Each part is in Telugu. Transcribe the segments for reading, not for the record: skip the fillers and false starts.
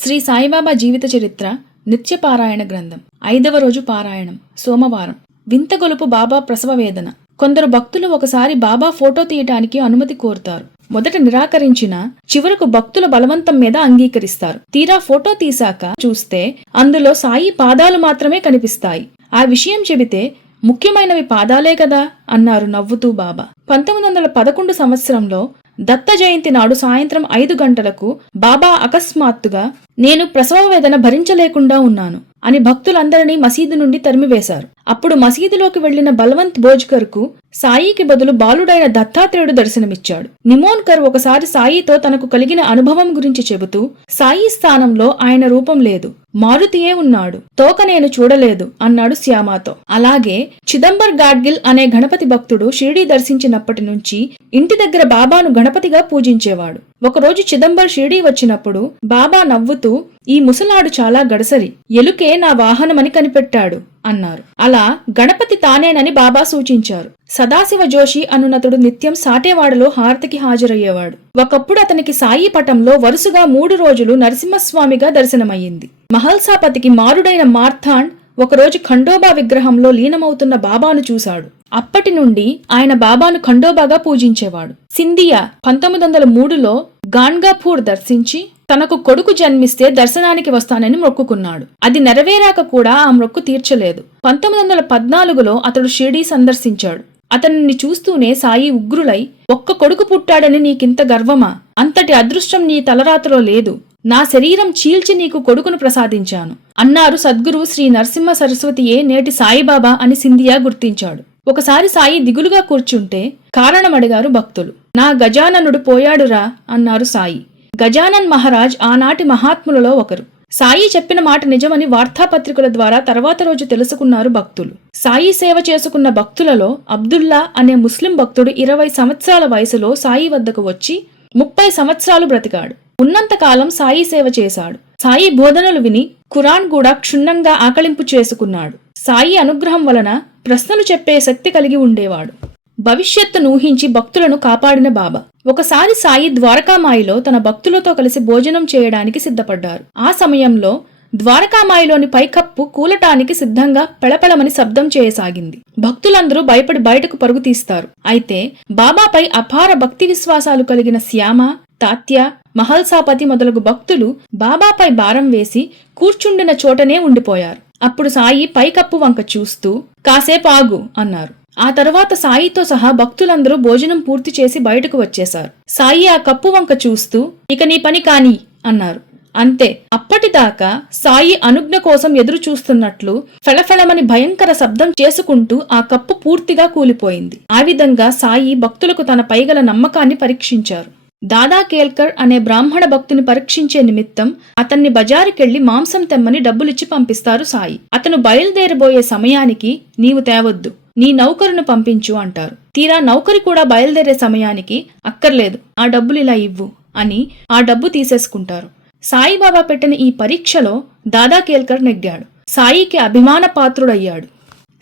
శ్రీ సాయిబాబా జీవిత చరిత్ర నిత్య పారాయణ గ్రంథం 5వ రోజు పారాయణం సోమవారం. వింతగొలుపు బాబా ప్రసవ వేదన. కొందరు భక్తులు ఒకసారి బాబా ఫోటో తీయటానికి అనుమతి కోరుతారు. మొదట నిరాకరించినా చివరకు భక్తుల బలవంతం మీద అంగీకరిస్తారు. తీరా ఫోటో తీశాక చూస్తే అందులో సాయి పాదాలు మాత్రమే కనిపిస్తాయి. ఆ విషయం చెబితే ముఖ్యమైనవి పాదాలే కదా అన్నారు నవ్వుతూ బాబా. 1911 సంవత్సరంలో దత్త జయంతి నాడు సాయంత్రం 5 గంటలకు బాబా అకస్మాత్తుగా నేను ప్రసవ వేదన భరించలేకుండా ఉన్నాను అని భక్తులందరినీ మసీదు నుండి తరిమివేశారు. అప్పుడు మసీదులోకి వెళ్లిన బల్వంత్ భోజ్కర్ కు సాయికి బదులు బాలుడైన దత్తాత్రేయుడు దర్శనమిచ్చాడు. నిమోన్కర్ ఒకసారి సాయితో తనకు కలిగిన అనుభవం గురించి చెబుతూ, సాయి స్థానంలో ఆయన రూపం లేదు, మారుతియే ఉన్నాడు, తోక నేను చూడలేదు అన్నాడు శ్యామాతో. అలాగే చిదంబర్ గాడ్గిల్ అనే గణపతి భక్తుడు షిరిడీ దర్శించినప్పటి నుంచి ఇంటి దగ్గర బాబాను గణపతిగా పూజించేవాడు. ఒకరోజు చిదంబర్ షిరిడీ వచ్చినప్పుడు బాబా నవ్వుతూ, ఈ ముసలాడు చాలా గడసరి, ఎలుకే నా వాహనమని కనిపెట్టాడు అన్నారు. అలా గణపతి తానేనని బాబా సూచించారు. సదాశివ జోషి అనునతుడు నిత్యం సాటేవాడలో హారతికి హాజరయ్యేవాడు. ఒకప్పుడు అతనికి సాయి పటంలో వరుసగా 3 రోజులు నరసింహస్వామిగా దర్శనమయ్యింది. మహల్సాపతికి మారుడైన మార్తాండ్ ఒకరోజు ఖండోబా విగ్రహంలో లీనమవుతున్న బాబాను చూశాడు. అప్పటి నుండి ఆయన బాబాను ఖండోబాగా పూజించేవాడు. సింధియా 1903లో గాన్గాపూర్ దర్శించి తనకు కొడుకు జన్మిస్తే దర్శనానికి వస్తానని మొక్కుకున్నాడు. అది నెరవేరాక కూడా ఆ మొక్కు తీర్చలేదు. 1914లో అతడు షిరిడీ సందర్శించాడు. అతనిని చూస్తూనే సాయి ఉగ్రులై, ఒక్క కొడుకు పుట్టాడని నీకింత గర్వమా? అంతటి అదృష్టం నీ తలరాతలో లేదు. నా శరీరం చీల్చి నీకు కొడుకును ప్రసాదించాను అన్నారు. సద్గురు శ్రీ నరసింహ సరస్వతియే నేటి సాయిబాబా అని సింధియా గుర్తించాడు. ఒకసారి సాయి దిగులుగా కూర్చుంటే కారణమడిగారు భక్తులు. నా గజాననుడు పోయాడురా అన్నారు సాయి. గజానన్ మహారాజ్ ఆనాటి మహాత్ములలో ఒకరు. సాయి చెప్పిన మాట నిజమని వార్తాపత్రికల ద్వారా తర్వాత రోజు తెలుసుకున్నారు భక్తులు. సాయి సేవ చేసుకున్న భక్తులలో అబ్దుల్లా అనే ముస్లిం భక్తుడు 20 సంవత్సరాల వయసులో సాయి వద్దకు వచ్చి 30 సంవత్సరాలు బ్రతికాడు. ఉన్నంతకాలం సాయి సేవ చేశాడు. సాయి బోధనలు విని ఖురాన్ కూడా క్షుణ్ణంగా ఆకలింపు చేసుకున్నాడు. సాయి అనుగ్రహం వలన ప్రశ్నలు చెప్పే శక్తి కలిగి ఉండేవాడు. భవిష్యత్తును ఊహించి భక్తులను కాపాడిన బాబా. ఒకసారి సాయి ద్వారకామాయిలో తన భక్తులతో కలిసి భోజనం చేయడానికి సిద్ధపడ్డారు. ఆ సమయంలో ద్వారకామాయిలోని పైకప్పు కూలటానికి సిద్ధంగా పెళపెళమని శబ్దం చేయసాగింది. భక్తులందరూ భయపడి బయటకు పరుగు తీస్తారు. అయితే బాబాపై అపార భక్తి విశ్వాసాలు కలిగిన శ్యామ, తాత్య, మహల్సాపతి మొదలగు భక్తులు బాబాపై భారం వేసి కూర్చుండిన చోటనే ఉండిపోయారు. అప్పుడు సాయి పైకప్పు వంక చూస్తూ, కాసేపు ఆగు అన్నారు. ఆ తర్వాత సాయితో సహా భక్తులందరూ భోజనం పూర్తి చేసి బయటకు వచ్చేశారు. సాయి ఆ కప్పు వంక చూస్తూ, ఇక నీ పని కాని అన్నారు. అంతే. అప్పటిదాకా సాయి అనుజ్ఞ కోసం ఎదురు చూస్తున్నట్లు ఫెళఫెళమని భయంకర శబ్దం చేసుకుంటూ ఆ కప్పు పూర్తిగా కూలిపోయింది. ఆ విధంగా సాయి భక్తులకు తన పైగల నమ్మకాన్ని పరీక్షించారు. దాదా కేల్కర్ అనే బ్రాహ్మణ భక్తుని పరీక్షించే నిమిత్తం అతన్ని బజారుకెళ్లి మాంసం తెమ్మని డబ్బులిచ్చి పంపిస్తారు సాయి. అతను బయలుదేరబోయే సమయానికి, నీవు తేవద్దు, నీ నౌకరును పంపించు అంటారు. తీరా నౌకరి కూడా బయలుదేరే సమయానికి, అక్కర్లేదు, ఆ డబ్బులు ఇలా ఇవ్వు అని ఆ డబ్బు తీసేసుకుంటారు. సాయిబాబా పెట్టిన ఈ పరీక్షలో దాదా కేల్కర్ నెగ్గాడు. సాయికి అభిమాన పాత్రుడయ్యాడు.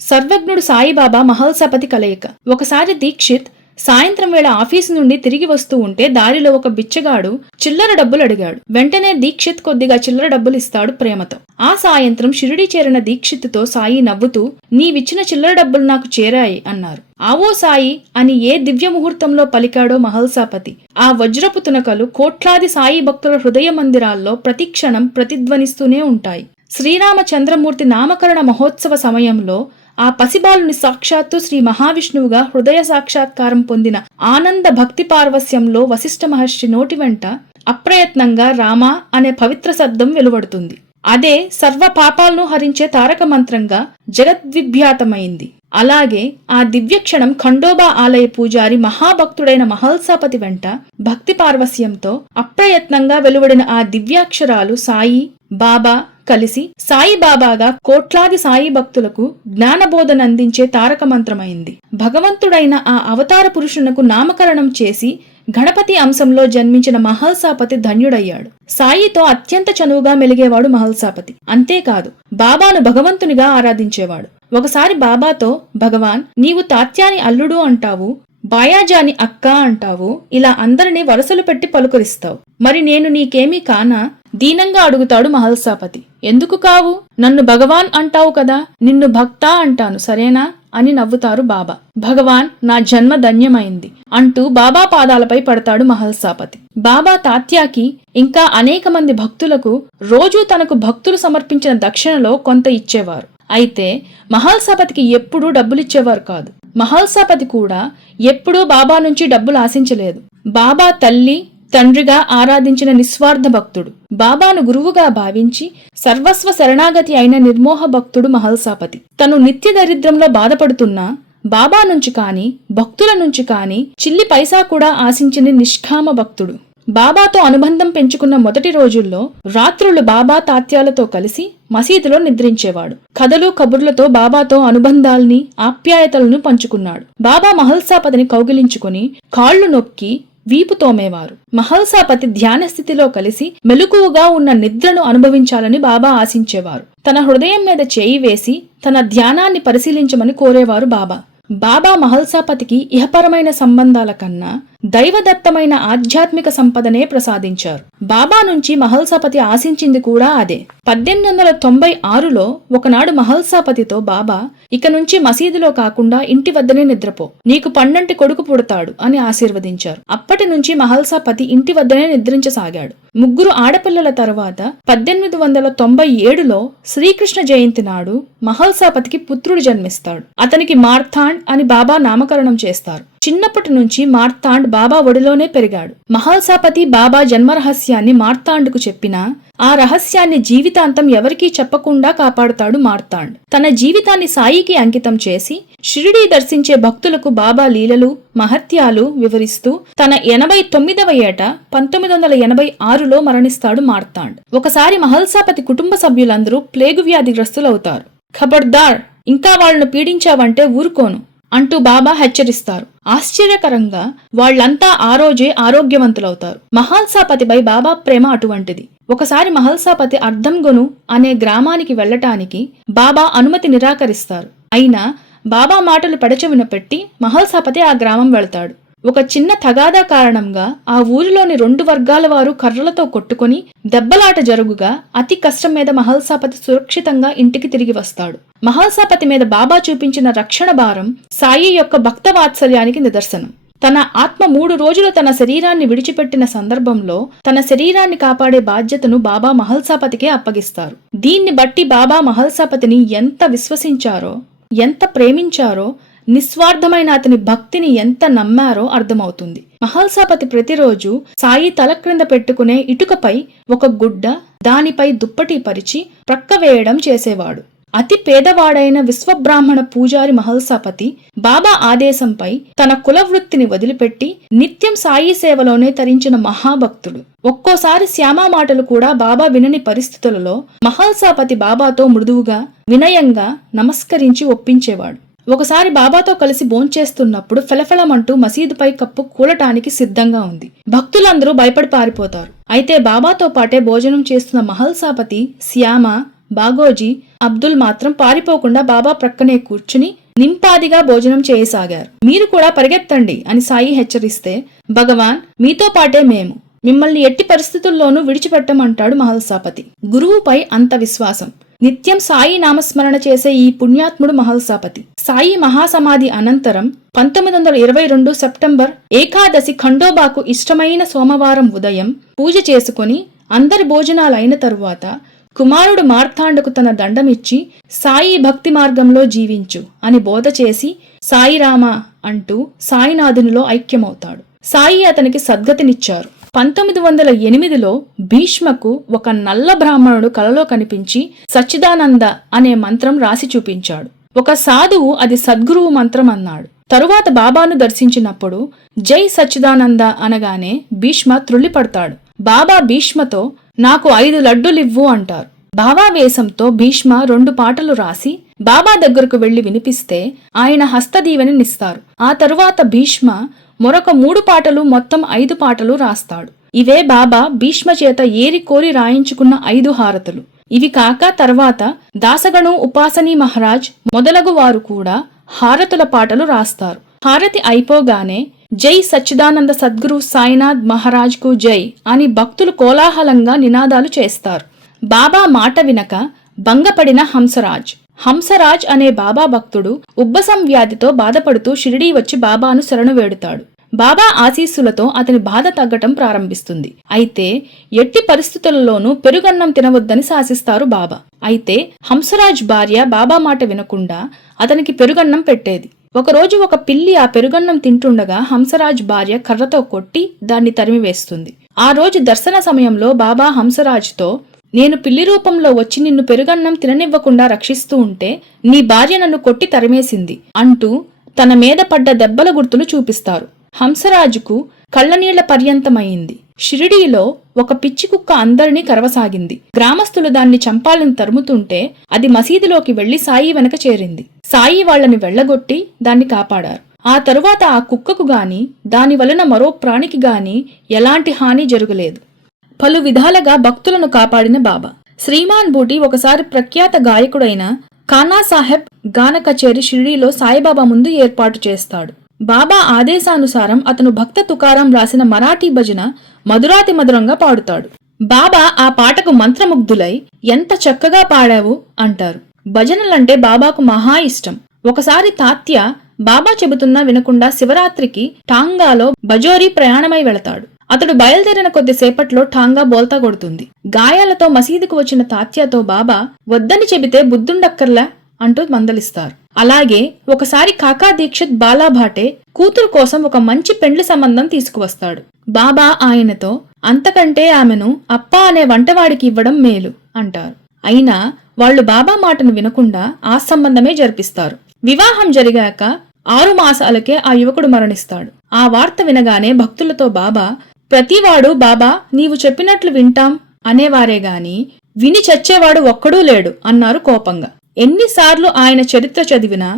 సర్వజ్ఞుడు సాయిబాబా మహల్సాపతి కలయిక. ఒకసారి దీక్షిత్ సాయంత్రం వేళ ఆఫీసు నుండి తిరిగి వస్తూ ఉంటే దారిలో ఒక బిచ్చగాడు చిల్లర డబ్బులు అడిగాడు. వెంటనే దీక్షిత్ కొద్దిగా చిల్లర డబ్బులు ఇస్తాడు ప్రేమతో. ఆ సాయంత్రం షిరిడీ చేరిన దీక్షిత్తో సాయి నవ్వుతూ, నీవిచ్చిన చిల్లర డబ్బులు నాకు చేరాయి అన్నారు. ఆవో సాయి అని ఏ దివ్య ముహూర్తంలో పలికాడో మహల్సాపతి. ఆ వజ్రపు తునకలు కోట్లాది సాయి భక్తుల హృదయ మందిరాల్లో ప్రతిక్షణం ప్రతిధ్వనిస్తూనే ఉంటాయి. శ్రీరామచంద్రమూర్తి నామకరణ మహోత్సవ సమయంలో ఆ పసిబాలుని సాక్షాత్తు శ్రీ మహావిష్ణువుగా హృదయ సాక్షాత్కారం పొందిన ఆనంద భక్తి పార్వస్యంలో వశిష్ఠ మహర్షి నోటి వెంట అప్రయత్నంగా రామ అనే పవిత్ర శబ్దం వెలువడుతుంది. అదే సర్వ పాపాలను హరించే తారక మంత్రంగా జగద్విఖ్యాతమైంది. అలాగే ఆ దివ్యక్షణం ఖండోబా ఆలయ పూజారి మహాభక్తుడైన మహల్సాపతి వెంట భక్తి పార్వస్యంతో అప్రయత్నంగా వెలువడిన ఆ దివ్యాక్షరాలు సాయి, బాబా కలిసి సాయిబాబాగా కోట్లాది సాయి భక్తులకు జ్ఞానబోధన అందించే తారక మంత్రమైంది. భగవంతుడైన ఆ అవతార పురుషునకు నామకరణం చేసి గణపతి అంశంలో జన్మించిన మహల్సాపతి ధన్యుడయ్యాడు. సాయితో అత్యంత చనువుగా మెలిగేవాడు మహల్సాపతి. అంతేకాదు, బాబాను భగవంతునిగా ఆరాధించేవాడు. ఒకసారి బాబాతో, భగవాన్, నీవు తాత్యాని అల్లుడు అంటావు, బాయాజాని అక్క అంటావు, ఇలా అందరినీ వరసలు పెట్టి పలుకరిస్తావు. మరి నేను నీకేమీ కానా? దీనంగా అడుగుతాడు మహల్సాపతి. ఎందుకు కావు? నన్ను భగవాన్ అంటావు కదా, నిన్ను భక్త అంటాను, సరేనా అని నవ్వుతారు బాబా. భగవాన్, నా జన్మ ధన్యమైంది అంటూ బాబా పాదాలపై పడతాడు మహల్సాపతి. బాబా తాత్యాకి ఇంకా అనేక మంది భక్తులకు రోజూ తనకు భక్తులు సమర్పించిన దక్షిణలో కొంత ఇచ్చేవారు. అయితే మహల్సాపతికి ఎప్పుడూ డబ్బులిచ్చేవారు కాదు. మహల్సాపతి కూడా ఎప్పుడూ బాబా నుంచి డబ్బులు ఆశించలేదు. బాబా తల్లి తండ్రిగా ఆరాధించిన నిస్వార్థ భక్తుడు, బాబాను గురువుగా భావించి సర్వస్వ శరణాగతి అయిన నిర్మోహ భక్తుడు మహల్సాపతి. తను నిత్య దరిద్రంలో బాధపడుతున్నా బాబా నుంచి కాని భక్తుల నుంచి కాని చిల్లి పైసా కూడా ఆశించని నిష్కామ భక్తుడు. బాబాతో అనుబంధం పెంచుకున్న మొదటి రోజుల్లో రాత్రులు బాబా తాత్యాలతో కలిసి మసీదులో నిద్రించేవాడు. కథలు కబుర్లతో బాబాతో అనుబంధాల్ని ఆప్యాయతలను పంచుకున్నాడు. బాబా మహల్సాపతిని కౌగిలించుకుని కాళ్లు నొక్కి వీపు తోమేవారు. మహల్సాపతి ధ్యాన స్థితిలో కలిసి మెలకువగా ఉన్న నిద్రను అనుభవించాలని బాబా ఆశించేవారు. తన హృదయం మీద చేయి వేసి తన ధ్యానాన్ని పరిశీలించమని కోరేవారు బాబా. బాబా మహల్సాపతికి ఇహపరమైన సంబంధాల కన్నా దైవదత్తమైన ఆధ్యాత్మిక సంపదనే ప్రసాదించారు. బాబా నుంచి మహల్సాపతి ఆశించింది కూడా అదే. 1896లో ఒకనాడు మహల్సాపతితో బాబా, ఇక నుంచి మసీదులో కాకుండా ఇంటి వద్దనే నిద్రపో, నీకు పండంటి కొడుకు పుడతాడు అని ఆశీర్వదించారు. అప్పటి నుంచి మహల్సాపతి ఇంటి వద్దనే నిద్రించసాగాడు. ముగ్గురు ఆడపిల్లల తర్వాత 1897లో శ్రీకృష్ణ జయంతి నాడు మహల్సాపతికి పుత్రుడు జన్మిస్తాడు. అతనికి మార్తాండ్ అని బాబా నామకరణం చేస్తారు. చిన్నప్పటి నుంచి మార్తాండ్ బాబా ఒడిలోనే పెరిగాడు. మహల్సాపతి బాబా జన్మరహస్యాన్ని మార్తాండ్కు చెప్పినా ఆ రహస్యాన్ని జీవితాంతం ఎవరికీ చెప్పకుండా కాపాడుతాడు మార్తాండ్. తన జీవితాన్ని సాయికి అంకితం చేసి షిరిడీ దర్శించే భక్తులకు బాబా లీలలు మహత్యాలు వివరిస్తూ తన 89వ ఏట 1986లో మరణిస్తాడు మార్తాండ్. ఒకసారి మహల్సాపతి కుటుంబ సభ్యులందరూ ప్లేగు వ్యాధిగ్రస్తులవుతారు. ఖబర్దార్, ఇంకా వాళ్లను పీడించావంటే ఊరుకోను అంటూ బాబా హెచ్చరిస్తారు. ఆశ్చర్యకరంగా వాళ్లంతా ఆ రోజే ఆరోగ్యవంతులవుతారు. మహల్సాపతిపై బాబా ప్రేమ అటువంటిది. ఒకసారి మహల్సాపతి అర్ధంగొను అనే గ్రామానికి వెళ్లటానికి బాబా అనుమతి నిరాకరిస్తారు. అయినా బాబా మాటలు పెడచెవిన పెట్టి మహల్సాపతి ఆ గ్రామం వెళ్తాడు. ఒక చిన్న తగాదా కారణంగా ఆ ఊరిలోని 2 వర్గాల వారు కర్రలతో కొట్టుకుని దెబ్బలాట జరుగుగా అతి కష్టం మీద మహల్సాపతి సురక్షితంగా ఇంటికి తిరిగి వస్తాడు. మహల్సాపతి మీద బాబా చూపించిన రక్షణ భారం సాయి యొక్క భక్త వాత్సల్యానికి నిదర్శనం. తన ఆత్మ 3 రోజులు తన శరీరాన్ని విడిచిపెట్టిన సందర్భంలో తన శరీరాన్ని కాపాడే బాధ్యతను బాబా మహల్సాపతికే అప్పగిస్తారు. దీన్ని బట్టి బాబా మహల్సాపతిని ఎంత విశ్వసించారో, ఎంత ప్రేమించారో, నిస్వార్థమైన అతని భక్తిని ఎంత నమ్మారో అర్థమవుతుంది. మహల్సాపతి ప్రతిరోజు సాయి తల క్రింద పెట్టుకునే ఇటుకపై ఒక గుడ్డ, దానిపై దుప్పటి పరిచి ప్రక్క వేయడం చేసేవాడు. అతి పేదవాడైన విశ్వబ్రాహ్మణ పూజారి మహల్సాపతి బాబా ఆదేశంపై తన కులవృత్తిని వదిలిపెట్టి నిత్యం సాయి సేవలోనే తరించిన మహాభక్తుడు. ఒక్కోసారి శ్యామా మాటలు కూడా బాబా వినని పరిస్థితులలో మహల్సాపతి బాబాతో మృదువుగా వినయంగా నమస్కరించి ఒప్పించేవాడు. ఒకసారి బాబాతో కలిసి భోంచేస్తున్నప్పుడు ఫెలఫెలమంటూ మసీదుపై కప్పు కూలటానికి సిద్ధంగా ఉంది. భక్తులందరూ భయపడి పారిపోతారు. అయితే బాబాతో పాటే భోజనం చేస్తున్న మహల్సాపతి, శ్యామ, బాగోజీ, అబ్దుల్ మాత్రం పారిపోకుండా బాబా ప్రక్కనే కూర్చుని నింపాదిగా భోజనం చేయసాగారు. మీరు కూడా పరిగెత్తండి అని సాయి హెచ్చరిస్తే, భగవాన్, మీతో పాటే మేము, మిమ్మల్ని ఎట్టి పరిస్థితుల్లోనూ విడిచిపెట్టమంటాడు మహల్సాపతి. గురువుపై అంత విశ్వాసం. నిత్యం సాయి నామస్మరణ చేసే ఈ పుణ్యాత్ముడు మహల్సాపతి సాయి మహాసమాధి అనంతరం 1922 సెప్టెంబర్ ఏకాదశి ఖండోబాకు ఇష్టమైన సోమవారం ఉదయం పూజ చేసుకుని అందరి భోజనాలైన తరువాత కుమారుడు మార్తాండకు తన దండమిచ్చి సాయి భక్తి మార్గంలో జీవించు అని బోధ చేసి సాయిరామ అంటూ సాయినాథునిలో ఐక్యమవుతాడు. సాయి అతనికి సద్గతినిచ్చారు. 1908లో భీష్మకు ఒక నల్ల బ్రాహ్మణుడు కలలో కనిపించి సచ్చిదానంద అనే మంత్రం రాసి చూపించాడు. ఒక సాధువు అది సద్గురువు మంత్రం అన్నాడు. తరువాత బాబాను దర్శించినప్పుడు జై సచ్చిదానంద అనగానే భీష్మ త్రుళ్ళిపడతాడు. బాబా భీష్మతో నాకు 5 లడ్డూలివ్వు అంటారు. భావావేశంతో భీష్మ 2 పాటలు రాసి బాబా దగ్గరకు వెళ్లి వినిపిస్తే ఆయన హస్తదీవెననిస్తారు. ఆ తరువాత భీష్మ మరొక 3 పాటలు మొత్తం 5 పాటలు రాస్తాడు. ఇవే బాబా భీష్మ చేత ఏరి కోరి రాయించుకున్న 5 హారతులు. ఇవి కాక తర్వాత దాసగణు ఉపాసనీ మహారాజ్ మొదలగు వారు కూడా హారతుల పాటలు రాస్తారు. హారతి అయిపోగానే జై సచ్చిదానంద సద్గురు సాయినాథ్ మహారాజ్కు జై అని భక్తులు కోలాహలంగా నినాదాలు చేస్తారు. బాబా మాట వినక భంగపడిన హంసరాజ్ అనే బాబా భక్తుడు ఉబ్బసం వ్యాధితో బాధపడుతూ షిరిడీ వచ్చి బాబాను శరణు వేడుతాడు. బాబా ఆశీస్సులతో అతని బాధ తగ్గటం ప్రారంభిస్తుంది. అయితే ఎట్టి పరిస్థితులలోనూ పెరుగన్నం తినవద్దని శాసిస్తారు బాబా. అయితే హంసరాజ్ భార్య బాబా మాట వినకుండా అతనికి పెరుగన్నం పెట్టేది. ఒకరోజు ఒక పిల్లి ఆ పెరుగన్నం తింటుండగా హంసరాజ్ భార్య కర్రతో కొట్టి దాన్ని తరిమివేస్తుంది. ఆ రోజు దర్శన సమయంలో బాబా హంసరాజ్తో, నేను పిల్లి రూపంలో వచ్చి నిన్ను పెరుగన్నం తిననివ్వకుండా రక్షిస్తూ ఉంటే నీ భార్య నన్ను కొట్టి తరిమేసింది అంటూ తన మీద పడ్డ దెబ్బల గుర్తులు చూపిస్తారు. హంసరాజుకు కళ్ళనీళ్ల పర్యంతమైంది. షిరిడీలో ఒక పిచ్చి కుక్క అందరినీ కరవసాగింది. గ్రామస్తులు దాన్ని చంపాలని తరుముతుంటే అది మసీదులోకి వెళ్లి సాయి వెనక చేరింది. సాయి వాళ్లని వెళ్లగొట్టి దాన్ని కాపాడారు. ఆ తరువాత ఆ కుక్కకు గాని దాని వలన మరో ప్రాణికి గాని ఎలాంటి హాని జరగలేదు. పలు విధాలుగా భక్తులను కాపాడిన బాబా. శ్రీమాన్ బూటి ఒకసారి ప్రఖ్యాత గాయకుడైన కానాసాహెబ్ గాన కచేరి షిరిడీలో సాయిబాబా ముందు ఏర్పాటు చేస్తాడు. బాబా ఆదేశానుసారం అతను భక్త తుకారాం రాసిన మరాఠీ భజన మధురాతి మధురంగా పాడుతాడు. బాబా ఆ పాటకు మంత్రముగ్ధులై ఎంత చక్కగా పాడావు అంటారు. భజనలంటే బాబాకు మహా ఇష్టం. ఒకసారి తాత్య బాబా చెబుతున్నా వినకుండా శివరాత్రికి టాంగాలో బజోరీ ప్రయాణమై వెళతాడు. అతడు బయలుదేరిన కొద్దిసేపట్లో టాంగా బోల్తా కొడుతుంది. గాయాలతో మసీదుకు వచ్చిన తాత్యతో బాబా వద్దని చెబితే బుద్ధుండక్కర్లా అంటూ మందలిస్తారు. అలాగే ఒకసారి కాకా దీక్షిత్ బాలాభాటే కూతురు కోసం ఒక మంచి పెండ్లి సంబంధం తీసుకువస్తాడు. బాబా ఆయనతో, అంతకంటే ఆమెను అప్పా అనే వంటవాడికి ఇవ్వడం మేలు అంటారు. అయినా వాళ్లు బాబా మాటను వినకుండా ఆ సంబంధమే జరిపిస్తారు. వివాహం జరిగాక 6 మాసాలకే ఆ యువకుడు మరణిస్తాడు. ఆ వార్త వినగానే భక్తులతో బాబా, ప్రతివాడు బాబా నీవు చెప్పినట్లు వింటాం అనేవారే గాని విని చచ్చేవాడు ఒక్కడూ లేడు అన్నారు కోపంగా. ఎన్నిసార్లు ఆయన చరిత్ర చదివినా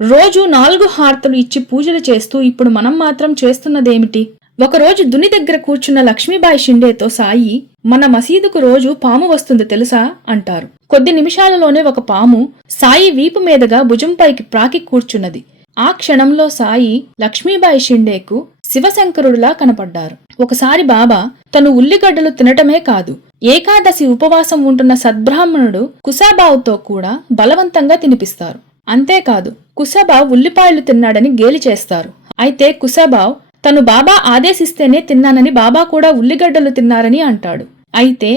రోజు 4 హారతులు ఇచ్చి పూజలు చేస్తూ ఇప్పుడు మనం మాత్రం చేస్తున్నదేమిటి? ఒకరోజు దుని దగ్గర కూర్చున్న లక్ష్మీబాయి షిండేతో సాయి, మన మసీదుకు రోజు పాము వస్తుంది తెలుసా అంటారు. కొద్ది నిమిషాలలోనే ఒక పాము సాయి వీపు మీదగా భుజంపైకి ప్రాకి కూర్చున్నది. ఆ క్షణంలో సాయి లక్ష్మీబాయి షిండేకు శివశంకరుడిలా కనపడ్డారు. ఒకసారి బాబా తను ఉల్లిగడ్డలు తినటమే కాదు, ఏకాదశి ఉపవాసం ఉంటున్న సద్బ్రాహ్మణుడు కుశాబావుతో కూడా బలవంతంగా తినిపిస్తారు. అంతేకాదు కుశాబావ్ ఉల్లిపాయలు తిన్నాడని గేలి చేస్తారు. అయితే కుశాబావ్ తను బాబా ఆదేశిస్తేనే తిన్నానని, బాబా కూడా ఉల్లిగడ్డలు తిన్నారని అంటాడు. అయితే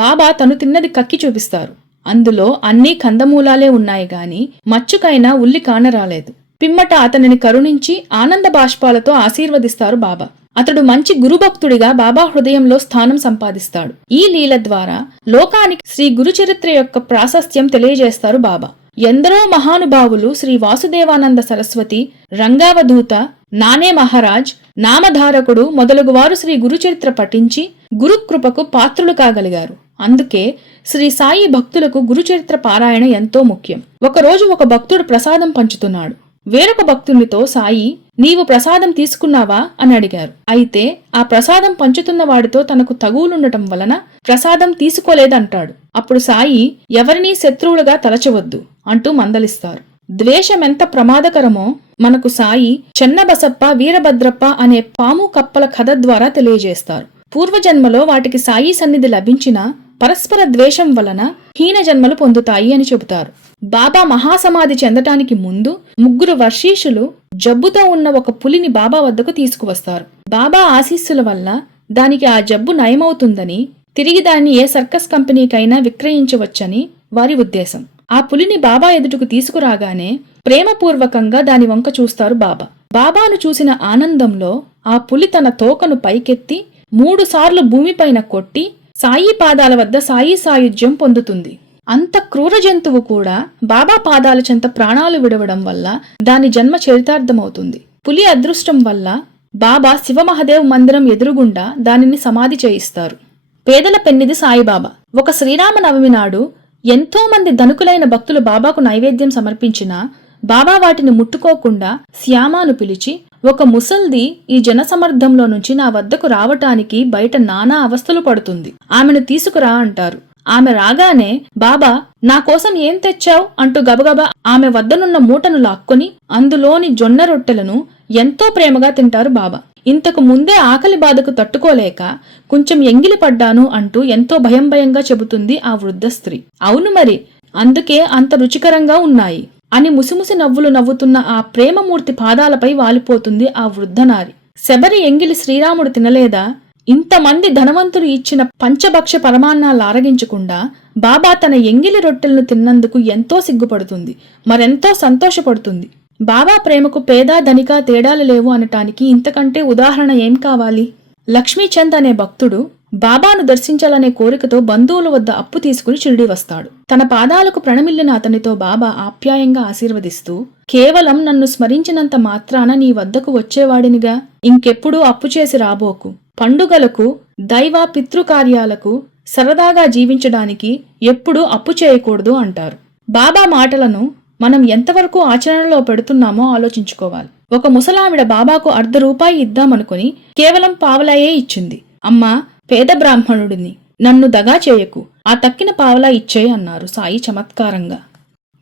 బాబా తను తిన్నది కక్కి చూపిస్తారు. అందులో అన్నీ కందమూలాలే ఉన్నాయి గాని మచ్చుకైనా ఉల్లి కానరాలేదు. పిమ్మట అతనిని కరుణించి ఆనంద బాష్పాలతో ఆశీర్వదిస్తారు బాబా. అతడు మంచి గురుభక్తుడిగా బాబా హృదయంలో స్థానం సంపాదిస్తాడు. ఈ లీల ద్వారా లోకానికి శ్రీ గురుచరిత్ర యొక్క ప్రాశస్త్యం తెలియజేస్తారు బాబా. ఎందరో మహానుభావులు శ్రీ వాసుదేవానంద సరస్వతి, రంగావధూత, నానే మహారాజ్, నామధారకుడు మొదలగువారు శ్రీ గురుచరిత్ర పఠించి గురుకృపకు పాత్రులు కాగలిగారు. అందుకే శ్రీ సాయి భక్తులకు గురుచరిత్ర పారాయణ ఎంతో ముఖ్యం. ఒకరోజు ఒక భక్తుడు ప్రసాదం పంచుతున్నాడు. వేరొక భక్తునితో సాయి, నీవు ప్రసాదం తీసుకున్నావా అని అడిగారు. అయితే ఆ ప్రసాదం పంచుతున్న వాడితో తనకు తగువులుండటం వలన ప్రసాదం తీసుకోలేదంటాడు. అప్పుడు సాయి, ఎవరినీ శత్రువులుగా తలచవద్దు అంటూ మందలిస్తారు. ద్వేషమెంత ప్రమాదకరమో మనకు సాయి చెన్నబసప్ప, వీరభద్రప్ప అనే పాము కప్పల కథ ద్వారా తెలియజేస్తారు. పూర్వజన్మలో వాటికి సాయి సన్నిధి లభించిన పరస్పర ద్వేషం వలన హీన జన్మలు పొందుతాయి అని చెబుతారు. బాబా మహాసమాధి చెందటానికి ముందు 3 వర్షీషులు జబ్బుతో ఉన్న ఒక పులిని బాబా వద్దకు తీసుకువస్తారు. బాబా ఆశీస్సుల వల్ల దానికి ఆ జబ్బు నయమవుతుందని, తిరిగి దాన్ని ఏ సర్కస్ కంపెనీకైనా విక్రయించవచ్చని వారి ఉద్దేశం. ఆ పులిని బాబా ఎదుటకు తీసుకురాగానే ప్రేమపూర్వకంగా దాని వంక చూస్తారు బాబా. బాబాను చూసిన ఆనందంలో ఆ పులి తన తోకను పైకెత్తి 3 సార్లు భూమిపైన కొట్టి సాయి పాదాల వద్ద సాయి సాయుధ్యం పొందుతుంది. అంత క్రూర జంతువు కూడా బాబా పాదాల చెంత ప్రాణాలు విడవడం వల్ల దాని జన్మ చరితార్థమవుతుంది. పులి అదృష్టం వల్ల బాబా శివమహదేవ్ మందిరం ఎదురుగుండా దానిని సమాధి చేయిస్తారు. పేదల పెన్నిది సాయిబాబా. ఒక శ్రీరామనవమి నాడు ఎంతో మంది ధనుకులైన భక్తులు బాబాకు నైవేద్యం సమర్పించినా బాబా వాటిని ముట్టుకోకుండా శ్యామాను పిలిచి, ఒక ముసల్ది ఈ జనసమర్థంలో నుంచి నా వద్దకు రావటానికి బయట నానా అవస్థలు పడుతుంది, ఆమెను తీసుకురా అంటారు. ఆమె రాగానే బాబా, నా కోసం ఏం తెచ్చావు అంటూ గబగబా ఆమె వద్దనున్న మూటను లాక్కొని అందులోని జొన్న రొట్టెలను ఎంతో ప్రేమగా తింటారు బాబా. ఇంతకు ముందే ఆకలి బాధకు తట్టుకోలేక కొంచెం ఎంగిలి పడ్డాను అంటూ ఎంతో భయంగా చెబుతుంది ఆ వృద్ధ స్త్రీ. అవును మరి, అందుకే అంత రుచికరంగా ఉన్నాయి అని ముసిముసి నవ్వులు నవ్వుతున్న ఆ ప్రేమమూర్తి పాదాలపై వాలిపోతుంది ఆ వృద్ధనారి. శబరి ఎంగిలి శ్రీరాముడు తినలేదా? ఇంతమంది ధనవంతులు ఇచ్చిన పంచభక్ష పరమాన్నాలారగించకుండా బాబా తన ఎంగిలి రొట్టెలను తిన్నందుకు ఎంతో సిగ్గుపడుతుంది, మరెంతో సంతోషపడుతుంది. బాబా ప్రేమకు పేద ధనిక తేడాలు లేవు అనటానికి ఇంతకంటే ఉదాహరణ ఏం కావాలి? లక్ష్మీచంద్ అనే భక్తుడు బాబాను దర్శించాలనే కోరికతో బంధువుల వద్ద అప్పు తీసుకుని షిరిడీ వస్తాడు. తన పాదాలకు ప్రణమిల్లిన అతనితో బాబా ఆప్యాయంగా ఆశీర్వదిస్తూ, కేవలం నన్ను స్మరించినంత మాత్రాన నీ వద్దకు వచ్చేవాడినిగా, ఇంకెప్పుడూ అప్పు చేసి రాబోకు. పండుగలకు, దైవ పితృకార్యాలకు సరదాగా జీవించడానికి ఎప్పుడూ అప్పు చేయకూడదు అంటారు. బాబా మాటలను మనం ఎంతవరకు ఆచరణలో పెడుతున్నామో ఆలోచించుకోవాలి. ఒక ముసలావిడ బాబాకు ₹1/2 ఇద్దామనుకుని కేవలం పావలాయే ఇచ్చింది. అమ్మా, పేద బ్రాహ్మణుడిని, నన్ను దగా చేయకు, ఆ తక్కిన పావలా ఇచ్చేయి అన్నారు సాయి చమత్కారంగా.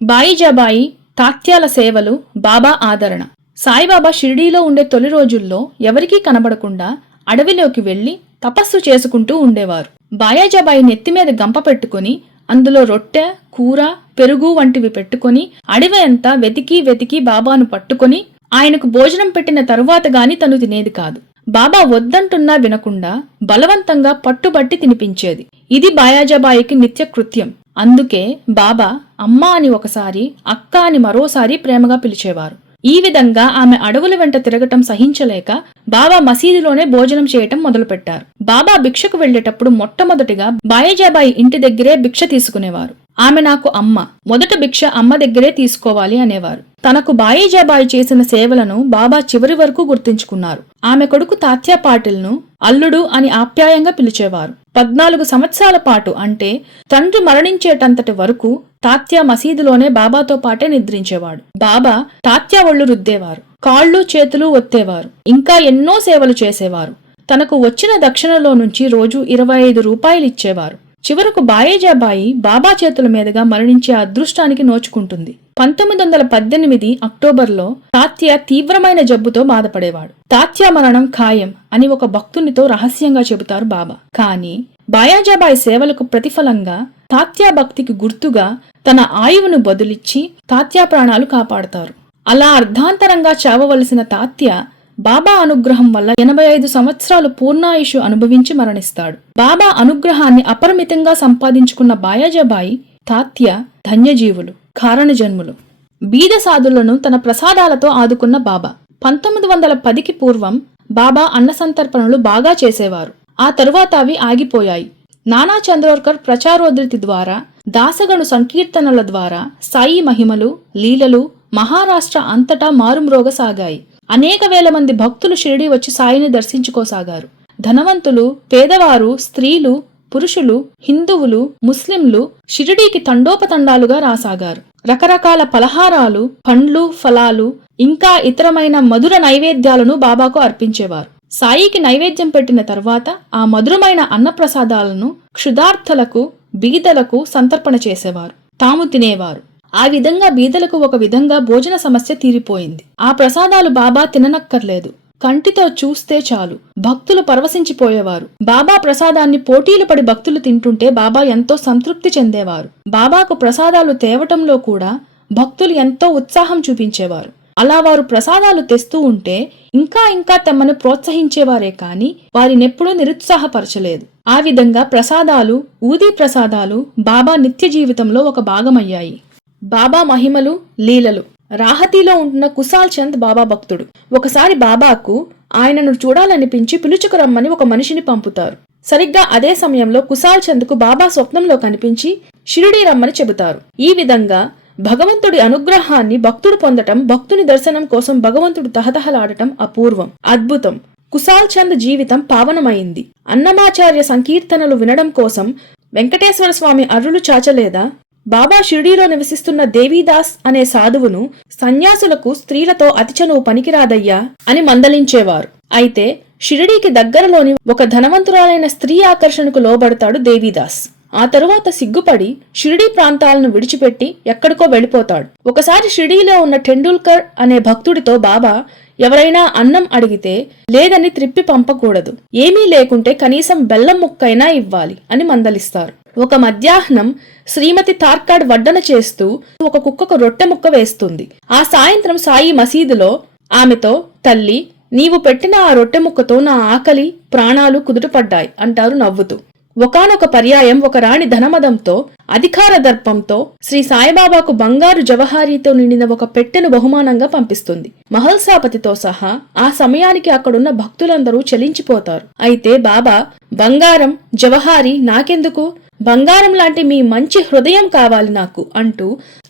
బాయిజాబాయి తాత్యాల సేవలు, బాబా ఆదరణ. సాయిబాబా షిరిడీలో ఉండే తొలి రోజుల్లో ఎవరికీ కనబడకుండా అడవిలోకి వెళ్లి తపస్సు చేసుకుంటూ ఉండేవారు. బాయాజాబాయి నెత్తిమీద గంప పెట్టుకుని అందులో రొట్టె, కూర, పెరుగు వంటివి పెట్టుకుని అడవి అంతా వెతికి బాబాను పట్టుకుని ఆయనకు భోజనం పెట్టిన తరువాత గాని తను తినేది కాదు. బాబా వద్దంటున్నా వినకుండా బలవంతంగా పట్టుబట్టి తినిపించేది. ఇది బాయాజాబాయికి నిత్య కృత్యం. అందుకే బాబా అమ్మా అని ఒకసారి, అక్క అని మరోసారి ప్రేమగా పిలిచేవారు. ఈ విధంగా ఆమె అడవుల వెంట తిరగటం సహించలేక బాబా మసీదులోనే భోజనం చేయటం మొదలుపెట్టారు. బాబా భిక్షకు వెళ్లేటప్పుడు మొట్టమొదటిగా బాయాజాబాయి ఇంటి దగ్గరే భిక్ష తీసుకునేవారు. ఆమె నాకు అమ్మ, మొదట భిక్ష అమ్మ దగ్గరే తీసుకోవాలి అనేవారు. తనకు బాయిజాబాయి చేసిన సేవలను బాబా చివరి వరకు గుర్తుంచుకున్నారు. ఆమె కొడుకు తాత్యా పాటిల్ను అల్లుడు అని ఆప్యాయంగా పిలిచేవారు. 14 సంవత్సరాల పాటు, అంటే తండ్రి మరణించేటంతటి వరకు తాత్యా మసీదులోనే బాబాతో పాటే నిద్రించేవాడు. బాబా తాత్యా ఒళ్ళు రుద్దేవారు, కాళ్ళు చేతులు ఒత్తేవారు, ఇంకా ఎన్నో సేవలు చేసేవారు. తనకు వచ్చిన దక్షిణలో నుంచి రోజు ₹25 ఇచ్చేవారు. చివరకు బాయేజాబాయి బాబా చేతుల మీదుగా మరణించే అదృష్టానికి నోచుకుంటుంది. 1918 అక్టోబర్లో తాత్యా తీవ్రమైన జబ్బుతో బాధపడేవాడు. తాత్యా మరణం ఖాయం అని ఒక భక్తునితో రహస్యంగా చెబుతారు బాబా. కానీ బాయాజాబాయి సేవలకు ప్రతిఫలంగా తాత్యా భక్తికి గుర్తుగా తన ఆయువును బదులిచ్చి తాత్యా ప్రాణాలు కాపాడతారు. అలా అర్ధాంతరంగా చావవలసిన తాత్యా బాబా అనుగ్రహం వల్ల 85 సంవత్సరాలు పూర్ణాయుషు అనుభవించి మరణిస్తాడు. బాబా అనుగ్రహాన్ని అపరిమితంగా సంపాదించుకున్న బాయాజాబాయి, తాత్యా ధన్యజీవులు, కారణజన్ములు. బీద సాధులను తన ప్రసాదాలతో ఆదుకున్న బాబా. 1910కి పూర్వం బాబా అన్న సంతర్పణలు బాగా చేసేవారు. ఆ తరువాత అవి ఆగిపోయాయి. నానా చంద్రోర్కర్ ప్రచారోద్ధృతి ద్వారా, దాసగణు సంకీర్తనల ద్వారా సాయి మహిమలు, లీలలు మహారాష్ట్ర అంతటా మారుమ్రోగసాగాయి. అనేక వేల మంది భక్తులు షిరిడీ వచ్చి సాయిని దర్శించుకోసాగారు. ధనవంతులు, పేదవారు, స్త్రీలు, పురుషులు, హిందువులు, ముస్లింలు షిరిడీకి తండోపతండాలుగా రాసాగారు. రకరకాల పలహారాలు, పండ్లు, ఫలాలు, ఇంకా ఇతరమైన మధుర నైవేద్యాలను బాబాకు అర్పించేవారు. సాయికి నైవేద్యం పెట్టిన తర్వాత ఆ మధురమైన అన్నప్రసాదాలను క్షుధార్థులకు, బీదలకు సంతర్పణ చేసేవారు. తాము తినేవారు. ఆ విధంగా బీదలకు ఒక విధంగా భోజన సమస్య తీరిపోయింది. ఆ ప్రసాదాలు బాబా తిననక్కర్లేదు, కంటితో చూస్తే చాలు భక్తులు పరవశించిపోయేవారు. బాబా ప్రసాదాన్ని పోటీలు పడి భక్తులు తింటుంటే బాబా ఎంతో సంతృప్తి చెందేవారు. బాబాకు ప్రసాదాలు తేవటంలో కూడా భక్తులు ఎంతో ఉత్సాహం చూపించేవారు. అలా వారు ప్రసాదాలు తెస్తూ ఉంటే ఇంకా ఇంకా తమను ప్రోత్సహించేవారే కాని వారినెప్పుడూ నిరుత్సాహపరచలేదు. ఆ విధంగా ప్రసాదాలు, ఊదీ ప్రసాదాలు బాబా నిత్య జీవితంలో ఒక భాగమయ్యాయి. బాబా మహిమలు, లీలలు. రాహతీలో ఉంటున్న కుశాల్ చంద్ బాబా భక్తుడు. ఒకసారి బాబాకు ఆయనను చూడాలనిపించి పిలుచుకురమ్మని ఒక మనిషిని పంపుతారు. సరిగ్గా అదే సమయంలో కుశాల్ చంద్కు బాబా స్వప్నంలో కనిపించి షిరిడీ రమ్మని చెబుతారు. ఈ విధంగా భగవంతుడి అనుగ్రహాన్ని భక్తుడు పొందటం, భక్తుని దర్శనం కోసం భగవంతుడు తహతహలాడటం అపూర్వం, అద్భుతం. కుశాల్ చంద్ జీవితం పావనమైంది. అన్నమాచార్య సంకీర్తనలు వినడం కోసం వెంకటేశ్వర స్వామి అర్రులు చాచలేదా? బాబా షిరిడీలో నివసిస్తున్న దేవీదాస్ అనే సాధువును సన్యాసులకు స్త్రీలతో అతి చనువు పనికిరాదయ్యా అని మందలించేవారు. అయితే షిరిడీకి దగ్గరలోని ఒక ధనవంతురాలైన స్త్రీ ఆకర్షణకు లోబడతాడు దేవీదాస్. ఆ తరువాత సిగ్గుపడి షిరిడీ ప్రాంతాలను విడిచిపెట్టి ఎక్కడికో వెళ్లిపోతాడు. ఒకసారి షిరిడీలో ఉన్న టెండూల్కర్ అనే భక్తుడితో బాబా ఎవరైనా అన్నం అడిగితే లేదని త్రిప్పి పంపకూడదు, ఏమీ లేకుంటే కనీసం బెల్లం ముక్కైనా ఇవ్వాలి అని మందలిస్తారు. ఒక మధ్యాహ్నం శ్రీమతి తార్కాడ్ వడ్డన చేస్తూ ఒక కుక్కకు రొట్టె ముక్క వేస్తుంది. ఆ సాయంత్రం సాయి మసీదులో ఆమెతో, తల్లి, నీవు పెట్టిన ఆ రొట్టె ముక్కతో నా ఆకలి ప్రాణాలు కుదుటపడ్డాయి అంటారు నవ్వుతూ. ఒకానొక పర్యాయం ఒక రాణి ధనమదంతో అధికార దర్పంతో శ్రీ సాయిబాబాకు బంగారు జవహారీతో నిండిన ఒక పెట్టెను బహుమానంగా పంపిస్తుంది. మహల్సాపతితో సహా ఆ సమయానికి అక్కడున్న భక్తులందరూ చలించిపోతారు. అయితే బాబా, బంగారం జవహారీ నాకెందుకు, బంగారం లాంటి మీ మంచి హృదయం కావాలి నాకు అంటూ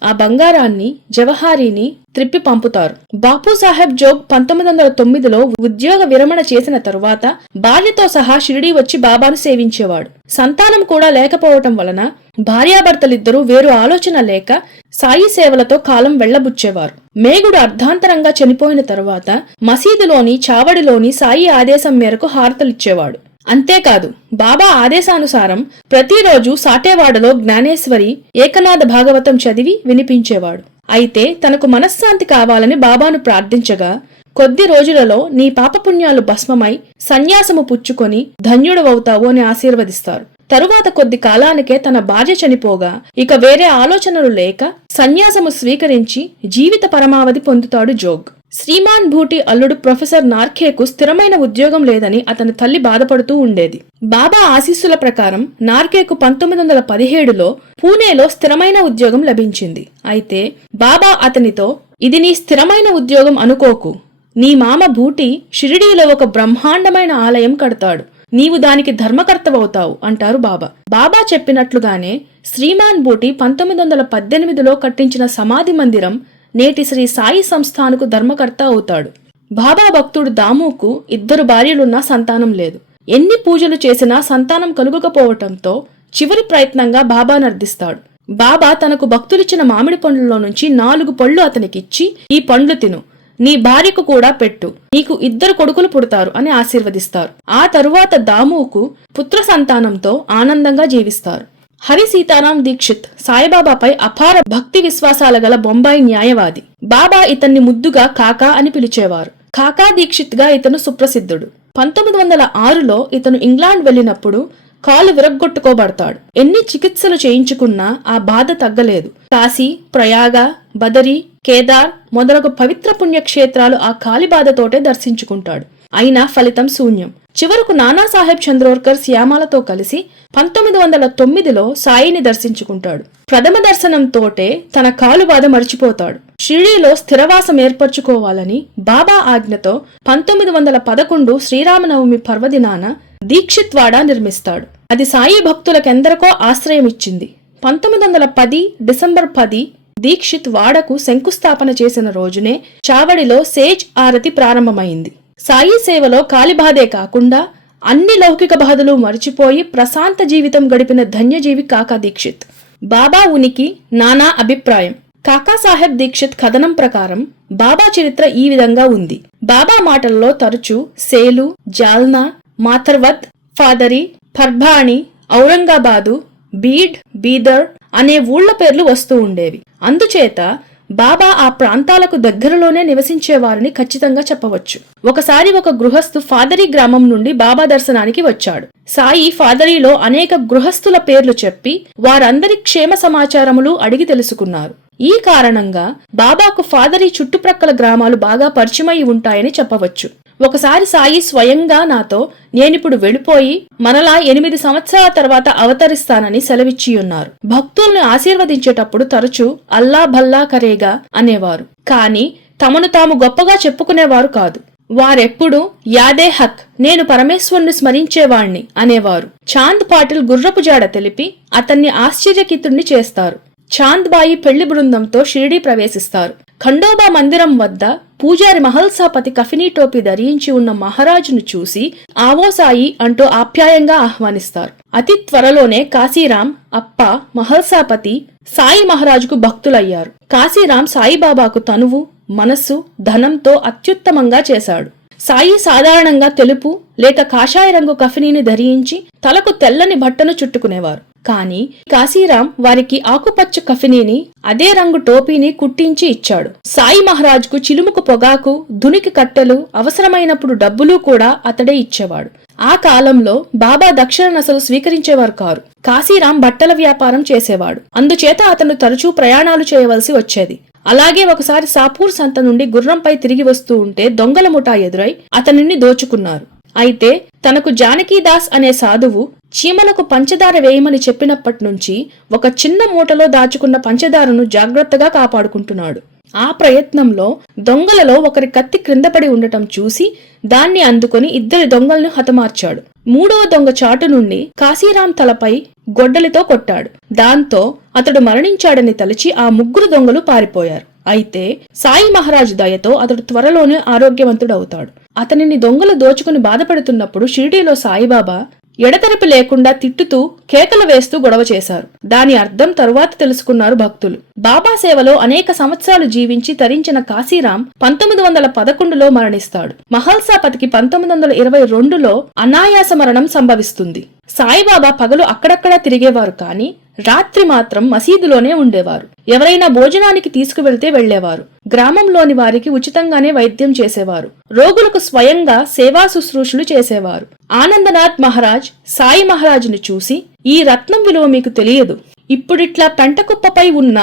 ఆ బంగారాన్ని జవహారీని త్రిప్పి పంపుతారు. బాపూసాహెబ్ జోగ్ 1909లో ఉద్యోగ విరమణ చేసిన తరువాత భార్యతో సహా షిరిడీ వచ్చి బాబాను సేవించేవాడు. సంతానం కూడా లేకపోవటం వలన భార్యాభర్తలిద్దరూ వేరు ఆలోచన లేక సాయి సేవలతో కాలం వెళ్లబుచ్చేవారు. మేగుడు అర్ధాంతరంగా చనిపోయిన తరువాత మసీదులోని చావడిలోని సాయి ఆదేశం మేరకు హారతలిచ్చేవాడు. అంతేకాదు, బాబా ఆదేశానుసారం ప్రతిరోజు సాటేవాడలో జ్ఞానేశ్వరి ఏకనాథ భాగవతం చదివి వినిపించేవాడు. అయితే తనకు మనశ్శాంతి కావాలని బాబాను ప్రార్థించగా, కొద్ది రోజులలో నీ పాపపుణ్యాలు భస్మమై సన్యాసము పుచ్చుకొని ధన్యుడవవుతావు అని ఆశీర్వదిస్తారు. తరువాత కొద్ది కాలానికే తన భార్య చనిపోగా ఇక వేరే ఆలోచనలు లేక సన్యాసము స్వీకరించి జీవిత పరమావధి పొందుతాడు జోగ్. శ్రీమాన్ భూటి అల్లుడు ప్రొఫెసర్ నార్కేకు స్థిరమైన ఉద్యోగం లేదని అతని తల్లి బాధపడుతూ ఉండేది. బాబా ఆశీస్సుల ప్రకారం నార్కేకు 1917లో పూణేలో స్థిరమైన ఉద్యోగం లభించింది. అయితే బాబా అతనితో, ఇది నీ స్థిరమైన ఉద్యోగం అనుకోకు, నీ మామ భూటి షిరిడీలో ఒక బ్రహ్మాండమైన ఆలయం కడతాడు, నీవు దానికి ధర్మకర్తవవుతావు అంటారు బాబా. బాబా చెప్పినట్లుగానే శ్రీమాన్ భూటి 1918లో కట్టించిన సమాధి మందిరం నేటి శ్రీ సాయి సంస్థానకు ధర్మకర్త అవుతాడు. బాబా భక్తుడు దాముకు 2 భార్యలున్నా సంతానం లేదు. ఎన్ని పూజలు చేసినా సంతానం కలుగకపోవటంతో చివరి ప్రయత్నంగా బాబాను అర్థిస్తాడు. బాబా తనకు భక్తులిచ్చిన మామిడి పండ్లలో నుంచి 4 పళ్ళు అతనికిచ్చి, ఈ పండ్లు తిను, నీ భార్యకు కూడా పెట్టు, నీకు 2 కొడుకులు పుడతారు అని ఆశీర్వదిస్తారు. ఆ తరువాత దాముకు పుత్ర సంతానంతో ఆనందంగా జీవిస్తారు. హరి సీతారాం దీక్షిత్ సాయిబాబాపై అపార భక్తి విశ్వాసాల గల బొంబాయి న్యాయవాది. బాబా ఇతన్ని ముద్దుగా కాకా అని పిలిచేవారు. కాకా దీక్షిత్ గా ఇతను సుప్రసిద్ధుడు. 1906లో ఇతను ఇంగ్లాండ్ వెళ్లినప్పుడు కాలు విరగ్గొట్టుకోబడతాడు. ఎన్ని చికిత్సలు చేయించుకున్నా ఆ బాధ తగ్గలేదు. కాశీ, ప్రయాగ, బదరి, కేదార్ మొదలగు పవిత్ర పుణ్యక్షేత్రాలు ఆ కాలి బాధతోటే దర్శించుకుంటాడు. అయినా ఫలితం శూన్యం. చివరకు నానాసాహెబ్ చంద్రోర్కర్ శ్యామాలతో కలిసి 1909లో సాయిని దర్శించుకుంటాడు. ప్రథమ దర్శనంతోటే తన కాలు బాధ మర్చిపోతాడు. షిరిడీలో స్థిరవాసం ఏర్పరచుకోవాలని బాబా ఆజ్ఞతో 1911 శ్రీరామనవమి పర్వదినాన దీక్షిత్ వాడా నిర్మిస్తాడు. అది సాయి భక్తులకెందరికో ఆశ్రయమిచ్చింది. 1910 డిసెంబర్ 10 దీక్షిత్ వాడకు శంకుస్థాపన చేసిన రోజునే చావడిలో సేజ్ ఆరతి ప్రారంభమైంది. సాయి సేవలో కాలిబాధే కాకుండా అన్ని లౌకిక బాధలు మరిచిపోయి ప్రశాంత జీవితం గడిపిన ధన్యజీవి కాకా దీక్షిత్. బాబా ఉనికి, నానా అభిప్రాయం. కాకాసాహెబ్ దీక్షిత్ కథనం ప్రకారం బాబా చరిత్ర ఈ విధంగా ఉంది. బాబా మాటల్లో తరచూ సేలు, జాల్నా, మాథర్వద్, ఫాదరి, పర్భాణి, ఔరంగాబాదు, బీడ్, బీదర్ అనే ఊళ్ల పేర్లు వస్తూ ఉండేవి. అందుచేత బాబా ఆ ప్రాంతాలకు దగ్గరలోనే నివసించేవారని ఖచ్చితంగా చెప్పవచ్చు. ఒకసారి ఒక గృహస్థు ఫాదరీ గ్రామం నుండి బాబా దర్శనానికి వచ్చాడు. సాయి ఫాదరీలో అనేక గృహస్థుల పేర్లు చెప్పి వారందరి క్షేమ సమాచారములు అడిగి తెలుసుకున్నారు. ఈ కారణంగా బాబాకు ఫాదరీ చుట్టుప్రక్కల గ్రామాలు బాగా పరిచయమై ఉంటాయని చెప్పవచ్చు. ఒకసారి సాయి స్వయంగా నాతో, నేనిప్పుడు వెళ్ళిపోయి మనలా 8 సంవత్సరాల తర్వాత అవతరిస్తానని సెలవిచ్చియున్నారు. భక్తుల్ని ఆశీర్వదించేటప్పుడు తరచూ అల్లా భల్లా కరేగా అనేవారు. కాని తమను తాము గొప్పగా చెప్పుకునేవారు కాదు. వారెప్పుడు యాదే హక్, నేను పరమేశ్వరుని స్మరించేవాణ్ణి అనేవారు. చాంద్ పాటిల్ గుర్రపు జాడ తెలిపి అతన్ని ఆశ్చర్యకితుణ్ణి చేస్తారు. చాంద్ బాయి పెళ్లి బృందంతో షిరిడీ ప్రవేశిస్తారు. ఖండోబా మందిరం వద్ద పూజారి మహల్సాపతి కఫినీ టోపీ ధరించి ఉన్న మహారాజును చూసి ఆవో సాయి అంటూ ఆప్యాయంగా ఆహ్వానిస్తారు. అతి త్వరలోనే కాశీరాం, అప్ప, మహల్సాపతి సాయి మహారాజుకు భక్తులయ్యారు. కాశీరాం సాయిబాబాకు తనువు, మనస్సు, ధనంతో అత్యుత్తమంగా చేశాడు. సాయి సాధారణంగా తెలుపు లేక కాషాయ రంగు కఫినీని ధరించి తలకు తెల్లని బట్టను చుట్టుకునేవారు. కాని కాశీరాం వారికి ఆకుపచ్చ కఫినీని, అదే రంగు టోపీని కుట్టించి ఇచ్చాడు. సాయి మహారాజ్కు చిలుముకు పొగాకు, దునికి కట్టెలు, అవసరమైనప్పుడు డబ్బులు కూడా అతడే ఇచ్చేవాడు. ఆ కాలంలో బాబా దక్షిణనసలు స్వీకరించేవారు కారు. కాశీరాం బట్టల వ్యాపారం చేసేవాడు. అందుచేత అతను తరచూ ప్రయాణాలు చేయవలసి వచ్చేది. అలాగే ఒకసారి సాపూర్ సంత నుండి గుర్రంపై తిరిగి వస్తూ ఉంటే దొంగల ముఠా ఎదురై అతనిని దోచుకున్నారు. అయితే తనకు జానకీదాస్ అనే సాధువు చీమలకు పంచదార వేయమని చెప్పినప్పటి నుంచి ఒక చిన్న మూటలో దాచుకున్న పంచదారను జాగ్రత్తగా కాపాడుకుంటున్నాడు. ఆ ప్రయత్నంలో దొంగలలో ఒకరి కత్తి క్రిందపడి ఉండటం చూసి దాన్ని అందుకొని 2 దొంగలను హతమార్చాడు. 3వ దొంగ చాటు నుండి కాశీరాం తలపై గొడ్డలితో కొట్టాడు. దాంతో అతడు మరణించాడని తలచి ఆ 3 దొంగలు పారిపోయారు. అయితే సాయి మహారాజ్ దయతో అతడు త్వరలోనే ఆరోగ్యవంతుడవుతాడు. అతనిని దొంగలు దోచుకుని బాధపడుతున్నప్పుడు షిరిడీలో సాయిబాబా ఎడతెరపి లేకుండా తిట్టుతూ కేకలు వేస్తూ గొడవ చేశారు. దాని అర్థం తరువాత తెలుసుకున్నారు భక్తులు. బాబా సేవలో అనేక సంవత్సరాలు జీవించి తరించిన కాశీరాం 1911లో మరణిస్తాడు. మహల్సాపతికి 1922లో అనాయాస మరణం సంభవిస్తుంది. సాయిబాబా పగలు అక్కడక్కడా తిరిగేవారు కాని రాత్రి మాత్రం మసీదులోనే ఉండేవారు. ఎవరైనా భోజనానికి తీసుకువెళ్తే వెళ్లేవారు. గ్రామంలోని వారికి ఉచితంగానే వైద్యం చేసేవారు. రోగులకు స్వయంగా సేవా శుశ్రూషలు చేసేవారు. ఆనందనాథ్ మహారాజ్ సాయి మహారాజును చూసి, ఈ రత్నం విలువ మీకు తెలియదు. ఇప్పుడిట్లా పెంటకుప్పపై ఉన్న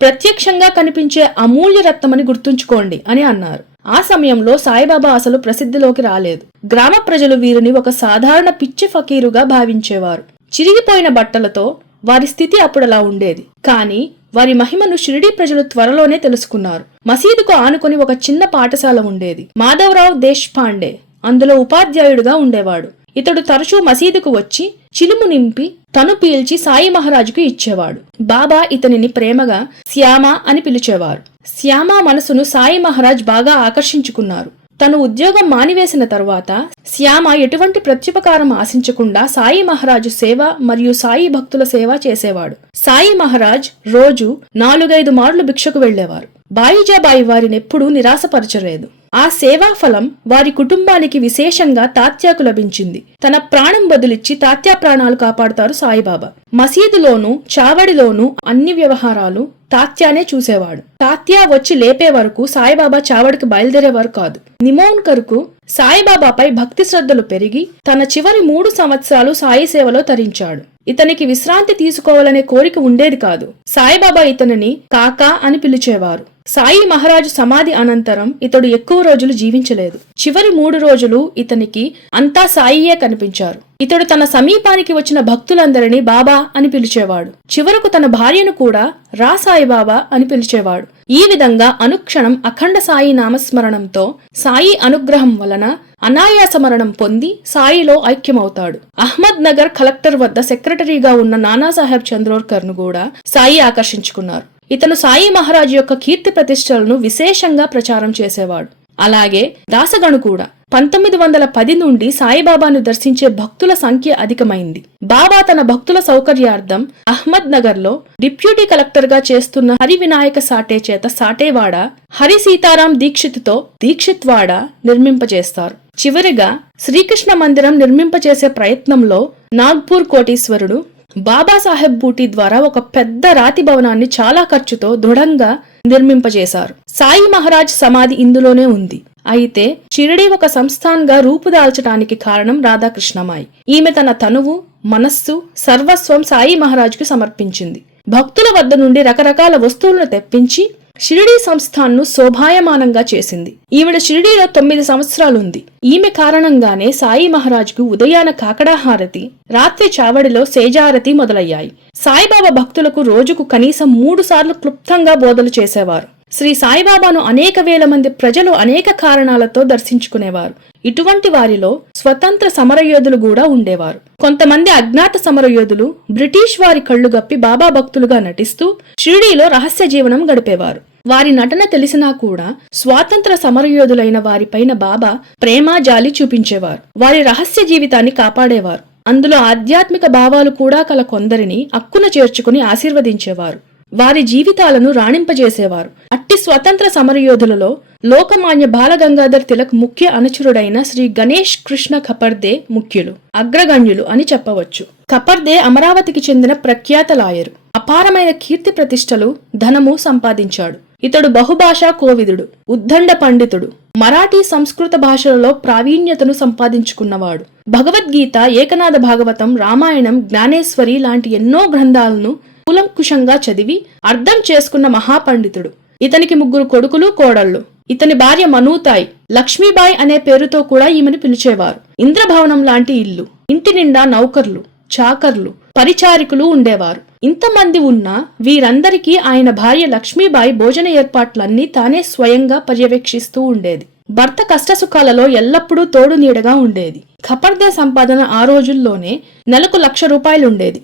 ప్రత్యక్షంగా కనిపించే అమూల్య రత్నమని గుర్తుంచుకోండి అని అన్నారు. ఆ సమయంలో సాయిబాబా అసలు ప్రసిద్ధిలోకి రాలేదు. గ్రామ ప్రజలు వీరిని ఒక సాధారణ పిచ్చి ఫకీరుగా భావించేవారు. చిరిగిపోయిన బట్టలతో వారి స్థితి అప్పుడలా ఉండేది. కాని వారి మహిమను షిరిడీ ప్రజలు త్వరలోనే తెలుసుకున్నారు. మసీదుకు ఆనుకొని ఒక చిన్న పాఠశాల ఉండేది. మాధవరావు దేశ్పాండే అందులో ఉపాధ్యాయుడుగా ఉండేవాడు. ఇతడు తరచూ మసీదుకు వచ్చి చిలుము నింపి తను పీల్చి సాయి మహారాజుకు ఇచ్చేవాడు. బాబా ఇతనిని ప్రేమగా శ్యామ అని పిలిచేవారు. శ్యామ మనసును సాయి మహారాజ్ బాగా ఆకర్షించుకున్నారు. తను ఉద్యోగం మానివేసిన తరువాత శ్యామ ఎటువంటి ప్రత్యుపకారం ఆశించకుండా సాయి మహారాజు సేవ మరియు సాయి భక్తుల సేవ చేసేవాడు. సాయి మహారాజ్ రోజు 4-5 మార్లు భిక్షకు వెళ్లేవారు. బాయిజాబాయి వారినెప్పుడూ నిరాశపరచలేదు. ఆ సేవా ఫలం వారి కుటుంబానికి విశేషంగా తాత్యాకు లభించింది. తన ప్రాణం బదులిచ్చి తాత్యా ప్రాణాలు కాపాడుతారు సాయిబాబా. మసీదులోనూ చావడిలోనూ అన్ని వ్యవహారాలు తాత్యానే చూసేవాడు. తాత్యా వచ్చి లేపే వరకు సాయిబాబా చావడికి బయలుదేరేవారు కాదు. నిమోన్కర్కు సాయిబాబాపై భక్తి శ్రద్ధలు పెరిగి తన చివరి 3 సంవత్సరాలు సాయి సేవలో తరించాడు. ఇతనికి విశ్రాంతి తీసుకోవాలనే కోరిక ఉండేది కాదు. సాయిబాబా ఇతనిని కాకా అని పిలిచేవారు. సాయి మహారాజు సమాధి అనంతరం ఇతడు ఎక్కువ రోజులు జీవించలేదు. చివరి 3 రోజులు ఇతనికి అంతా సాయియే కనిపించారు. ఇతడు తన సమీపానికి వచ్చిన భక్తులందరినీ బాబా అని పిలిచేవాడు. చివరకు తన భార్యను కూడా రా సాయిబాబా అని పిలిచేవాడు. ఈ విధంగా అనుక్షణం అఖండ సాయి నామస్మరణంతో సాయి అనుగ్రహం వలన అనాయాస మరణం పొంది సాయిలో ఐక్యమవుతాడు. అహ్మద్ నగర్ కలెక్టర్ వద్ద సెక్రటరీగా ఉన్న నానాసాహెబ్ చంద్రోర్కర్ ను కూడా సాయి ఆకర్షించుకున్నారు. ఇతను సాయి మహారాజు యొక్క కీర్తి ప్రతిష్టలను విశేషంగా ప్రచారం చేసేవాడు. అలాగే దాసగణు కూడా 1910 నుండి సాయిబాబాను దర్శించే భక్తుల సంఖ్య అధికమైంది. బాబా తన భక్తుల సౌకర్యార్థం అహ్మద్ నగర్ లో డిప్యూటీ కలెక్టర్ గా చేస్తున్న హరి వినాయక సాటే చేత సాటేవాడ, హరి సీతారాం దీక్షిత్తో దీక్షిత్వాడ నిర్మింపజేస్తారు. చివరిగా శ్రీకృష్ణ మందిరం నిర్మింపజేసే ప్రయత్నంలో నాగ్పూర్ కోటీశ్వరుడు బాబాసాహెబ్ బూటీ ద్వారా ఒక పెద్ద రాతి భవనాన్ని చాలా ఖర్చుతో దృఢంగా నిర్మింపజేశారు. సాయి మహారాజ్ సమాధి ఇందులోనే ఉంది. అయితే షిరిడీ ఒక సంస్థాన్గా రూపుదాల్చడానికి కారణం రాధాకృష్ణమాయి. ఈమె తన తనువు, మనస్సు, సర్వస్వం సాయి మహారాజ్కు సమర్పించింది. భక్తుల వద్ద నుండి రకరకాల వస్తువులను తెప్పించి షిరిడీ సంస్థాన్ను శోభాయమానంగా చేసింది. ఈవిడ షిరిడీలో 9 సంవత్సరాలుంది. ఈమె కారణంగానే సాయి మహారాజ్కు ఉదయాన కాకడాహారతి, రాత్రి చావడిలో సేజారతి మొదలయ్యాయి. సాయిబాబా భక్తులకు రోజుకు కనీసం 3 సార్లు క్లుప్తంగా బోధలు చేసేవారు. శ్రీ సాయిబాబాను అనేక వేల మంది ప్రజలు అనేక కారణాలతో దర్శించుకునేవారు. ఇటువంటి వారిలో స్వతంత్ర సమరయోధులు కూడా ఉండేవారు. కొంతమంది అజ్ఞాత సమరయోధులు బ్రిటిష్ వారి కళ్లు గప్పి బాబా భక్తులుగా నటిస్తూ షిరిడీలో రహస్య జీవనం గడిపేవారు. వారి నటన తెలిసినా కూడా స్వాతంత్ర సమరయోధులైన వారిపైన బాబా ప్రేమ, జాలి చూపించేవారు. వారి రహస్య జీవితాన్ని కాపాడేవారు. అందులో ఆధ్యాత్మిక భావాలు కూడా కల కొందరిని అక్కున చేర్చుకుని ఆశీర్వదించేవారు. వారి జీవితాలను రాణింపజేసేవారు. అట్టి స్వతంత్ర సమరయోధులలో లోకమాన్య బాలగంగాధర్ తిలక్ ముఖ్య అనుచరుడైన శ్రీ గణేష్ కృష్ణ ఖపర్దే ముఖ్యులు, అగ్రగణ్యులు అని చెప్పవచ్చు. ఖపర్దే అమరావతికి చెందిన ప్రఖ్యాత లాయరు. అపారమైన కీర్తి ప్రతిష్టలు, ధనము సంపాదించాడు. ఇతడు బహుభాషా కోవిదుడు, ఉద్దండ పండితుడు, మరాఠీ సంస్కృత భాషలలో ప్రావీణ్యతను సంపాదించుకున్నవాడు. భగవద్గీత, ఏకనాథ భాగవతం, రామాయణం, జ్ఞానేశ్వరి లాంటి ఎన్నో గ్రంథాలను కూలంకుషంగా చదివి అర్థం చేసుకున్న మహాపండితుడు. ఇతనికి 3 కొడుకులు, కోడళ్లు. ఇతని భార్య మనూతాయి, లక్ష్మీబాయి అనే పేరుతో కూడా ఈమెను పిలిచేవారు. ఇంద్రభవనం లాంటి ఇల్లు, ఇంటి నిండా నౌకర్లు, చాకర్లు, పరిచారికులు ఉండేవారు. ఇంతమంది ఉన్నా వీరందరికీ ఆయన భార్య లక్ష్మీబాయి భోజన ఏర్పాట్లన్నీ తానే స్వయంగా పర్యవేక్షిస్తూ ఉండేది. భర్త కష్టసుఖాలలో ఎల్లప్పుడూ తోడు నీడగా ఉండేది. ఖపర్దే సంపాదన ఆ రోజుల్లోనే నెలకు 1,00,000 రూపాయలుండేది.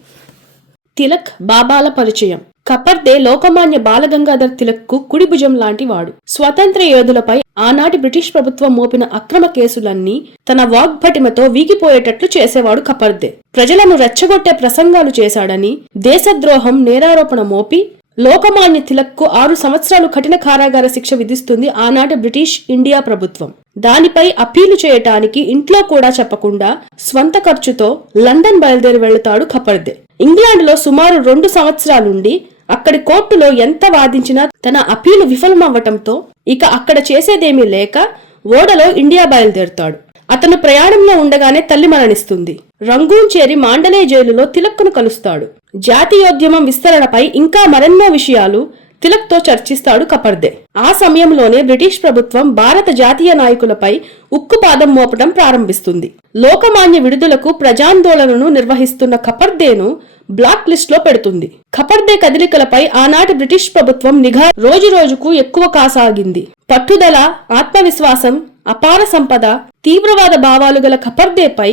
తిలక్, బాబాల పరిచయం. ఖపర్దే లోకమాన్య బాలగంగాధర్ తిలక్ కు కుడి భుజం లాంటి వాడు. స్వతంత్ర యోధులపై ఆనాటి బ్రిటిష్ ప్రభుత్వం మోపిన అక్రమ కేసులన్నీ తన వాగ్భటిమతో వీగిపోయేటట్లు చేసేవాడు ఖపర్దే. ప్రజలను రెచ్చగొట్టే ప్రసంగాలు చేశాడని దేశద్రోహం నేరారోపణ మోపి లోకమాన్య తిలక్ కు 6 సంవత్సరాలు కఠిన కారాగార శిక్ష విధిస్తుంది ఆనాటి బ్రిటిష్ ఇండియా ప్రభుత్వం. దానిపై అప్పీలు చేయటానికి ఇంట్లో కూడా చెప్పకుండా స్వంత ఖర్చుతో లండన్ బయలుదేరి వెళుతాడు ఖపర్దే. ఇంగ్లాండ్లో సుమారు 2 సంవత్సరాలుండి అక్కడి కోర్టులో ఎంత వాదించినా తన అప్పీలు విఫలమవ్వటంతో ఇక అక్కడ చేసేదేమీ లేక ఓడలో ఇండియా బయలుదేరుతాడు. అతను ప్రయాణంలో ఉండగానే తల్లి మరణిస్తుంది. రంగూన్ చేరి మాండలే జైలులో తిలక్ను కలుస్తాడు. జాతీయోద్యమం విస్తరణపై ఇంకా మరెన్నో విషయాలు తిలక్ తో చర్చిస్తాడు ఖపర్దే. ఆ సమయంలోనే బ్రిటిష్ ప్రభుత్వం భారత జాతీయ నాయకులపై ఉక్కుపాదం మోపడం ప్రారంభిస్తుంది. లోకమాన్య విడుదలకు ప్రజాందోళనను నిర్వహిస్తున్న ఖపర్దేను బ్లాక్ లిస్ట్ లో పెడుతుంది. ఖపర్దే కదలికలపై ఆనాటి బ్రిటిష్ ప్రభుత్వం నిఘా రోజురోజుకు ఎక్కువ కాసాగింది. పట్టుదల, ఆత్మవిశ్వాసం, అపార సంపద, తీవ్రవాద భావాలు గల ఖపర్దేపై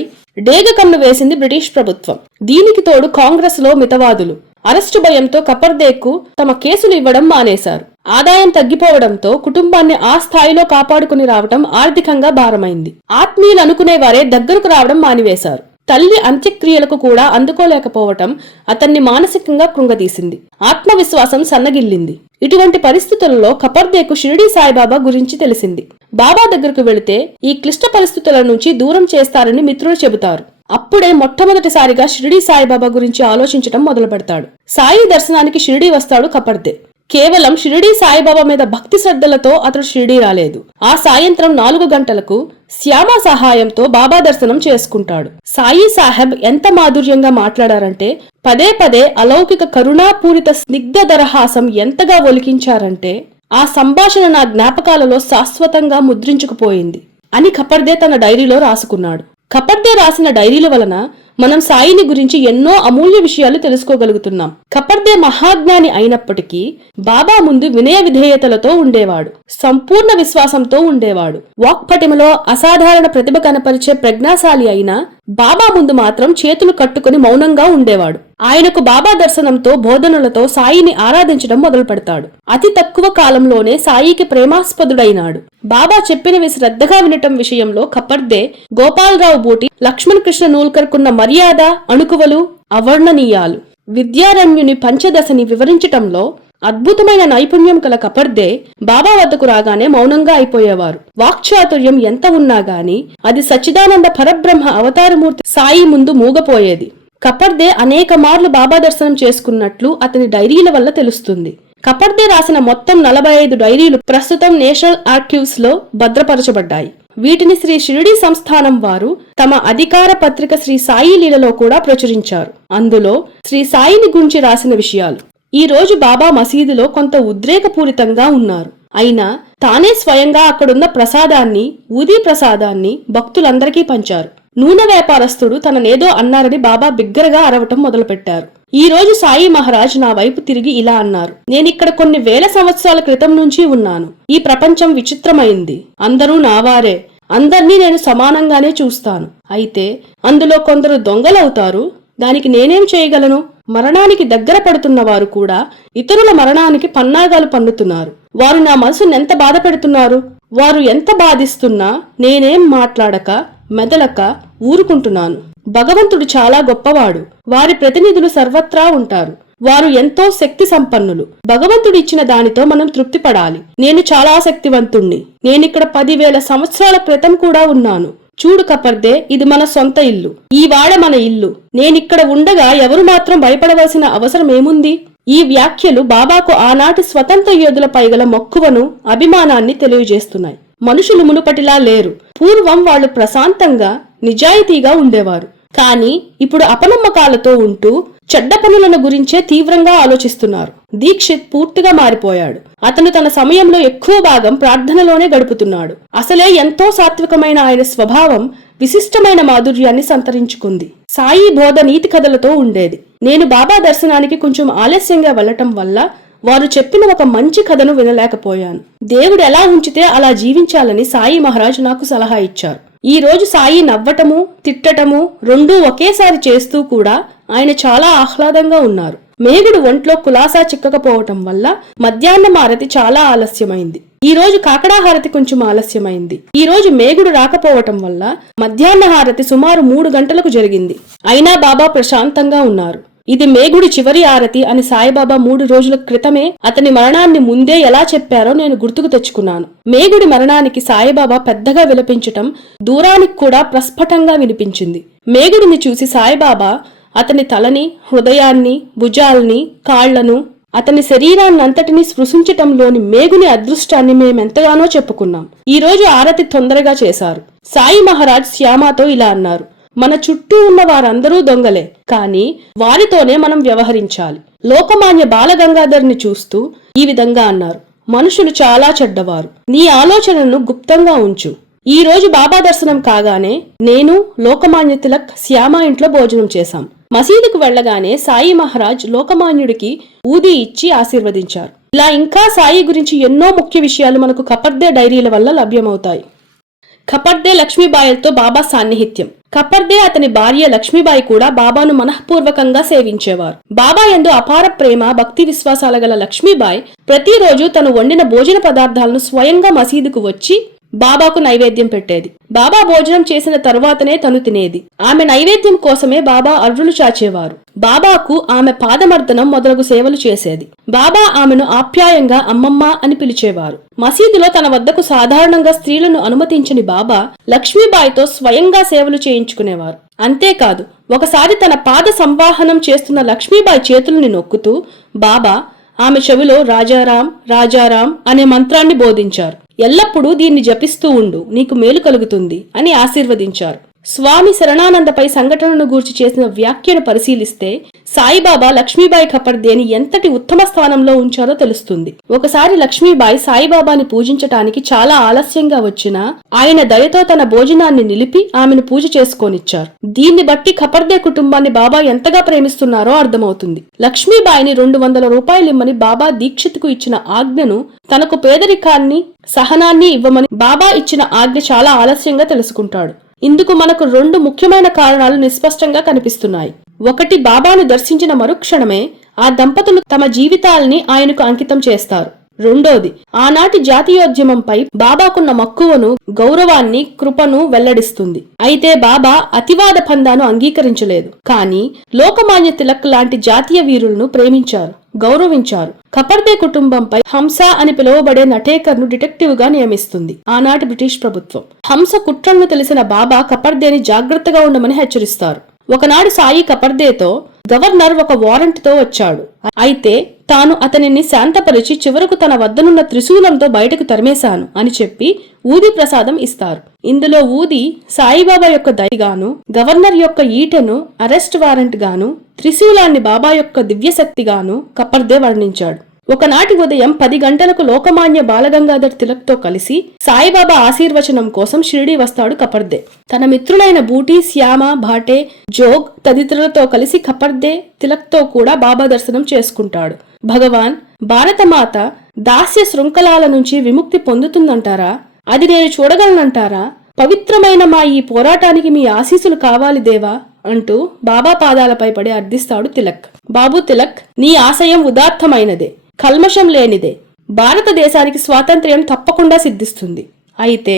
డేగ కన్ను వేసింది బ్రిటిష్ ప్రభుత్వం. దీనికి తోడు కాంగ్రెస్ లో మితవాదులు అరెస్టు భయంతో ఖపర్దేకు తమ కేసులు ఇవ్వడం మానేశారు. ఆదాయం తగ్గిపోవడంతో కుటుంబాన్ని ఆ స్థాయిలో కాపాడుకుని రావడం ఆర్థికంగా భారమైంది. ఆత్మీయులు అనుకునేవారే దగ్గరకు రావడం మానివేశారు. తల్లి అంత్యక్రియలకు కూడా అందుకోలేకపోవటం అతన్ని మానసికంగా కృంగదీసింది. ఆత్మవిశ్వాసం సన్నగిల్లింది. ఇటువంటి పరిస్థితులలో ఖపర్దేకు షిరిడీ సాయిబాబా గురించి తెలిసింది. బాబా దగ్గరకు వెళితే ఈ క్లిష్ట పరిస్థితుల నుంచి దూరం చేస్తారని మిత్రులు చెబుతారు. అప్పుడే మొట్టమొదటిసారిగా షిరిడీ సాయిబాబా గురించి ఆలోచించడం మొదలు పెడతాడు. సాయి దర్శనానికి షిరిడీ వస్తాడు ఖపర్దే. కేవలం షిరిడీ సాయిబాబా మీద భక్తి శ్రద్ధలతో అతడు షిరిడీ రాలేదు. ఆ సాయంత్రం 4 గంటలకు శ్యామ సహాయంతో బాబా దర్శనం చేసుకుంటాడు. సాయి సాహెబ్ ఎంత మాధుర్యంగా మాట్లాడారంటే, పదే పదే అలౌకిక కరుణాపూరిత స్నిగ్ధ దరహాసం ఎంతగా ఒలికించారంటే ఆ సంభాషణ నా జ్ఞాపకాలలో శాశ్వతంగా ముద్రించుకుపోయింది అని ఖపర్దే తన డైరీలో రాసుకున్నాడు. ఖపర్దే రాసిన డైరీల వలన మనం సాయిని గురించి ఎన్నో అమూల్య విషయాలు తెలుసుకోగలుగుతున్నాం. ఖపర్దే మహాజ్ఞాని అయినప్పటికీ బాబా ముందు వినయ విధేయతలతో ఉండేవాడు. సంపూర్ణ విశ్వాసంతో ఉండేవాడు. వాక్పటిమలో అసాధారణ ప్రతిభ కనపరిచే ప్రజ్ఞాశాలి అయినా బాబా ముందు మాత్రం చేతులు కట్టుకుని మౌనంగా ఉండేవాడు. ఆయనకు బాబా దర్శనంతో, బోధనలతో సాయిని ఆరాధించడం మొదలు పెడతాడు. అతి తక్కువ కాలంలోనే సాయికి ప్రేమాస్పదుడైనాడు. బాబా చెప్పినవి శ్రద్ధగా వినటం విషయంలో ఖపర్దే గోపాలరావు బూటి, లక్ష్మణ్ కృష్ణ నూల్కర్ కున్న మర్యాద, అణుకువలు అవర్ణనీయాలు. విద్యారణ్యుని పంచదశని వివరించటంలో అద్భుతమైన నైపుణ్యం కల ఖపర్దే బాబా వద్దకు రాగానే మౌనంగా అయిపోయేవారు. వాక్చాతుర్యం ఎంత ఉన్నా గాని అది సచ్చిదానంద పరబ్రహ్మ అవతారమూర్తి సాయి ముందు మూగపోయేది. ఖపర్దే అనేక మార్లు బాబా దర్శనం చేసుకున్నట్లు అతని డైరీల వల్ల తెలుస్తుంది. ఖపర్దే రాసిన మొత్తం 45 డైరీలు ప్రస్తుతం నేషనల్ ఆర్కీవ్స్ లో భద్రపరచబడ్డాయి. వీటిని శ్రీ షిరిడీ సంస్థానం వారు తమ అధికార పత్రిక శ్రీ సాయి లీలలో కూడా ప్రచురించారు. అందులో శ్రీ సాయిని గురించి రాసిన విషయాలు. ఈ రోజు బాబా మసీదులో కొంత ఉద్రేకపూరితంగా ఉన్నారు. అయినా తానే స్వయంగా అక్కడున్న ప్రసాదాన్ని, ఊదీ ప్రసాదాన్ని భక్తులందరికీ పంచారు. నూనె వ్యాపారస్తుడు తననేదో అన్నారని బాబా బిగ్గరగా అరవటం మొదలుపెట్టారు. ఈ రోజు సాయి మహారాజ్ నా వైపు తిరిగి ఇలా అన్నారు: నేనిక్కడ కొన్ని వేల సంవత్సరాల క్రితం నుంచి ఉన్నాను. ఈ ప్రపంచం విచిత్రమైంది. అందరూ నావారే. అందర్నీ నేను సమానంగానే చూస్తాను. అయితే అందులో కొందరు దొంగలవుతారు. దానికి నేనేం చేయగలను? మరణానికి దగ్గర పడుతున్న వారు కూడా ఇతరుల మరణానికి పన్నాగాలు పన్నుతున్నారు. వారు నా మనసునెంత బాధ పెడుతున్నారు. వారు ఎంత బాధిస్తున్నా నేనేం మాట్లాడక మెదలక ఊరుకుంటున్నాను. భగవంతుడు చాలా గొప్పవాడు. వారి ప్రతినిధులు సర్వత్రా ఉంటారు. వారు ఎంతో శక్తి సంపన్నులు. భగవంతుడిచ్చిన దానితో మనం తృప్తి పడాలి. నేను చాలా శక్తివంతుణ్ణి. నేనిక్కడ 10,000 సంవత్సరాల క్రితం కూడా ఉన్నాను. చూడు కపర్దే, ఇది మన సొంత ఇల్లు. ఈ వాడ మన ఇల్లు. నేనిక్కడ ఉండగా ఎవరు మాత్రం భయపడవలసిన అవసరం ఏముంది? ఈ వ్యాఖ్యలు బాబాకు ఆనాటి స్వతంత్ర యోధులపై గల మక్కువను, అభిమానాన్ని తెలియజేస్తున్నాయి. మనుషులు మునుపటిలా లేరు. పూర్వం వాళ్లు ప్రశాంతంగా, నిజాయితీగా ఉండేవారు. కానీ ఇప్పుడు అపనమ్మకాలతో ఉంటూ చెడ్డ పనులను గురించే తీవ్రంగా ఆలోచిస్తున్నారు. దీక్షిత్ పూర్తిగా మారిపోయాడు. అతను తన సమయంలో ఎక్కువ భాగం ప్రార్థనలోనే గడుపుతున్నాడు. అసలే ఎంతో సాత్వికమైన ఆయన స్వభావం విశిష్టమైన మాధుర్యాన్ని సంతరించుకుంది. సాయి బోధ నీతి కథలతో ఉండేది. నేను బాబా దర్శనానికి కొంచెం ఆలస్యంగా వెళ్లటం వల్ల వారు చెప్పిన ఒక మంచి కథను వినలేకపోయాను. దేవుడు ఎలా ఉంచితే అలా జీవించాలని సాయి మహారాజ్ నాకు సలహా ఇచ్చారు. ఈ రోజు సాయి నవ్వటము, తిట్టటము రెండూ ఒకేసారి చేస్తూ కూడా ఆయన చాలా ఆహ్లాదంగా ఉన్నారు. మేగుడు ఒంట్లో కులాసా చిక్కకపోవటం వల్ల మధ్యాహ్నం హారతి చాలా ఆలస్యమైంది. ఈ రోజు కాకడా హారతి కొంచెం ఆలస్యమైంది. ఈ రోజు మేగుడు రాకపోవటం వల్ల మధ్యాహ్న హారతి సుమారు 3 గంటలకు జరిగింది. అయినా బాబా ప్రశాంతంగా ఉన్నారు. ఇది మేగుడి చివరి ఆరతి అని సాయిబాబా 3 రోజుల క్రితమే అతని మరణాన్ని ముందే ఎలా చెప్పారో నేను గుర్తుకు తెచ్చుకున్నాను. మేగుడి మరణానికి సాయిబాబా పెద్దగా విలపించటం దూరానికి కూడా ప్రస్ఫుటంగా వినిపించింది. మేగుడిని చూసి సాయిబాబా అతని తలని, హృదయాన్ని, భుజాల్ని, కాళ్లను, అతని శరీరాన్నంతటినీ స్పృశించటంలోని మేగుని అదృష్టాన్ని మేమెంతగానో చెప్పుకున్నాం. ఈ రోజు ఆరతి తొందరగా చేశారు. సాయి మహారాజ్ శ్యామాతో ఇలా అన్నారు: మన చుట్టూ ఉన్న వారందరూ దొంగలే, కానీ వారితోనే మనం వ్యవహరించాలి. లోకమాన్య బాలగంగాధర్ని చూస్తూ ఈ విధంగా అన్నారు: మనుషులు చాలా చెడ్డవారు. నీ ఆలోచనను గుప్తంగా ఉంచు. ఈ రోజు బాబా దర్శనం కాగానే నేను, లోకమాన్య తిలక్ శ్యామ ఇంట్లో భోజనం చేశాం. మసీదుకు వెళ్లగానే సాయి మహారాజ్ లోకమాన్యుడికి ఊది ఇచ్చి ఆశీర్వదించారు. ఇలా ఇంకా సాయి గురించి ఎన్నో ముఖ్య విషయాలు మనకు కపర్దే డైరీల వల్ల లభ్యమవుతాయి. కపర్దే లక్ష్మీబాయిలతో బాబా సాన్నిహిత్యం. కపర్దే అతని భార్య లక్ష్మీబాయి కూడా బాబాను మనఃపూర్వకంగా సేవించేవారు. బాబా యందు అపార ప్రేమ, భక్తి విశ్వాసాల గల లక్ష్మీబాయి ప్రతిరోజు తను వండిన భోజన పదార్థాలను స్వయంగా మసీదుకు వచ్చి బాబాకు నైవేద్యం పెట్టేది. బాబా భోజనం చేసిన తరువాతనే తను తినేది. ఆమె నైవేద్యం కోసమే బాబా అర్రులు చాచేవారు. బాబాకు ఆమె పాదమర్దనం మొదలగు సేవలు చేసేది. బాబా ఆమెను ఆప్యాయంగా అమ్మమ్మ అని పిలిచేవారు. మసీదులో తన వద్దకు సాధారణంగా స్త్రీలను అనుమతించని బాబా లక్ష్మీబాయితో స్వయంగా సేవలు చేయించుకునేవారు. అంతేకాదు, ఒకసారి తన పాద సంవాహనం చేస్తున్న లక్ష్మీబాయి చేతుల్ని నొక్కుతూ బాబా ఆమె చెవిలో రాజారాం రాజారాం అనే మంత్రాన్ని బోధించారు. ఎల్లప్పుడూ దీన్ని జపిస్తూ ఉండు, నీకు మేలు కలుగుతుంది అని ఆశీర్వదించారు. స్వామి శరణానందపై సంఘటనను గూర్చి చేసిన వ్యాఖ్యను పరిశీలిస్తే సాయిబాబా లక్ష్మీబాయి కపర్దేని ఎంతటి ఉత్తమ స్థానంలో ఉంచారో తెలుస్తుంది. ఒకసారి లక్ష్మీబాయి సాయిబాబాని పూజించటానికి చాలా ఆలస్యంగా వచ్చినా ఆయన దయతో తన భోజనాన్ని నిలిపి ఆమెను పూజ చేసుకోనిచ్చారు. దీన్ని బట్టి కపర్దే కుటుంబాన్ని బాబా ఎంతగా ప్రేమిస్తున్నారో అర్థమవుతుంది. లక్ష్మీబాయిని 200 రూపాయలిమ్మని బాబా దీక్షిత్కు ఇచ్చిన ఆజ్ఞను తనకు పేదరికాన్ని, సహనాన్ని ఇవ్వమని బాబా ఇచ్చిన ఆజ్ఞ చాలా ఆలస్యంగా తెలుసుకుంటాడు. ఇందుకు మనకు 2 ముఖ్యమైన కారణాలు నిస్పష్టంగా కనిపిస్తున్నాయి. ఒకటి, బాబాను దర్శించిన మరుక్షణమే ఆ దంపతులు తమ జీవితాల్ని ఆయనకు అంకితం చేస్తారు. రెండోది, ఆనాటి జాతీయోద్యమంపై బాబాకున్న మక్కువను, గౌరవాన్ని, కృపను వెల్లడిస్తుంది. అయితే బాబా అతివాద పందాను అంగీకరించలేదు. కానీ లోకమాన్య తిలక్ లాంటి జాతీయ వీరులను ప్రేమించారు, గౌరవించారు. కపర్దే కుటుంబంపై హంస అని పిలువబడే నటేకర్ ను డిటెక్టివ్ గా నియమిస్తుంది ఆనాటి బ్రిటిష్ ప్రభుత్వం. హంస కుట్రను తెలిసిన బాబా కపర్దేని జాగ్రత్తగా ఉండమని హెచ్చరిస్తారు. ఒకనాడు సాయి కపర్దేతో గవర్నర్ ఒక వారెంట్ తో వచ్చాడు. అయితే తాను అతనిని శాంతపరిచి చివరకు తన వద్దనున్న త్రిశూలంతో బయటకు తరిమేశాను అని చెప్పి ఊది ప్రసాదం ఇస్తారు. ఇందులో ఊది సాయిబాబా యొక్క దయగాను, గవర్నర్ యొక్క ఈటెను అరెస్ట్ వారెంట్ గాను, త్రిశూలాన్ని బాబా యొక్క దివ్యశక్తిగాను కపర్దే వర్ణించాడు. ఒకనాటి ఉదయం 10 గంటలకు లోకమాన్య బాలగంగాధర్ తిలక్ తో కలిసి సాయిబాబా ఆశీర్వచనం కోసం షిరిడీ వస్తాడు కపర్దే. తన మిత్రులైన బూటీ, శ్యామ, భాటే, జోగ్ తదితరులతో కలిసి కపర్దే తిలక్ తో కూడా బాబా దర్శనం చేసుకుంటాడు. భగవాన్, భారతమాత దాస్య శృంఖలాల నుంచి విముక్తి పొందుతుందంటారా? అది నేను చూడగలనంటారా? పవిత్రమైన మా ఈ పోరాటానికి మీ ఆశీస్సులు కావాలి దేవా అంటూ బాబా పాదాలపై పడి అర్థిస్తాడు తిలక్. బాబు తిలక్, నీ ఆశయం ఉదాత్తమైనదే, కల్మషం లేనిదే. భారతదేశానికి స్వాతంత్ర్యం తప్పకుండా సిద్ధిస్తుంది. అయితే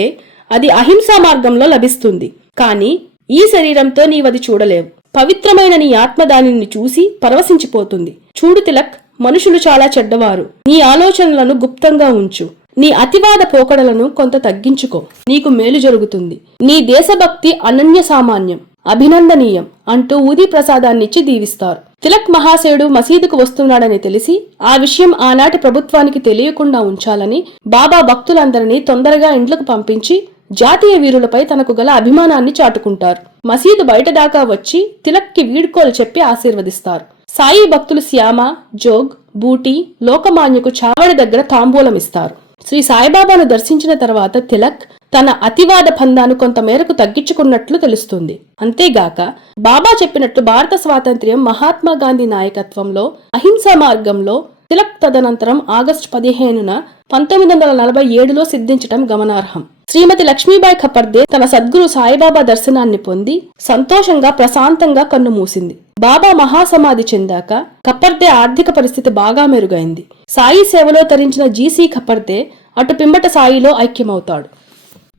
అది అహింసా మార్గంలో లభిస్తుంది. కానీ ఈ శరీరంతో నీవది చూడలేవు. పవిత్రమైన నీ ఆత్మ దానిని చూసి పరవశించిపోతుంది. చూడు తిలక్, మనుషులు చాలా చెడ్డవారు. నీ ఆలోచనలను గుప్తంగా ఉంచు. నీ అతివాద పోకడలను కొంత తగ్గించుకో. నీకు మేలు జరుగుతుంది. నీ దేశభక్తి అనన్య సామాన్యం, అభినందనీయం అంటూ ఊదీ ప్రసాదాన్నిచ్చి దీవిస్తారు. తిలక్ మహాశయుడు మసీదుకు వస్తున్నాడని తెలిసి ఆ విషయం ఆనాటి ప్రభుత్వానికి తెలియకుండా ఉంచాలని బాబా భక్తులందరినీ తొందరగా ఇండ్లకు పంపించి జాతీయ వీరులపై తనకు గల అభిమానాన్ని చాటుకుంటారు. మసీదు బయట దాకా వచ్చి తిలక్కి వీడ్కోలు చెప్పి ఆశీర్వదిస్తారు. సాయి భక్తులు శ్యామ, జోగ్, బూటి, లోకమాన్యకు చావడి దగ్గర తాంబూలమిస్తారు. శ్రీ సాయిబాబాను దర్శించిన తర్వాత తిలక్ తన అతివాద పందాను కొంతమేరకు తగ్గించుకున్నట్లు తెలుస్తుంది. అంతేగాక బాబా చెప్పినట్లు భారత స్వాతంత్ర్యం మహాత్మా గాంధీ నాయకత్వంలో అహింసా మార్గంలో తిలక్ తదనంతరం ఆగస్టు 15న 1947లో సిద్ధించటం గమనార్హం. శ్రీమతి లక్ష్మీబాయి ఖపర్దే తన సద్గురు సాయిబాబా దర్శనాన్ని పొంది సంతోషంగా ప్రశాంతంగా కన్నుమూసింది. బాబా మహాసమాధి చెందాక ఖపర్దే ఆర్థిక పరిస్థితి బాగా మెరుగైంది. సాయి సేవలో తరించిన జీసీ ఖపర్దే అటు పిమ్మట సాయిలో ఐక్యమవుతాడు.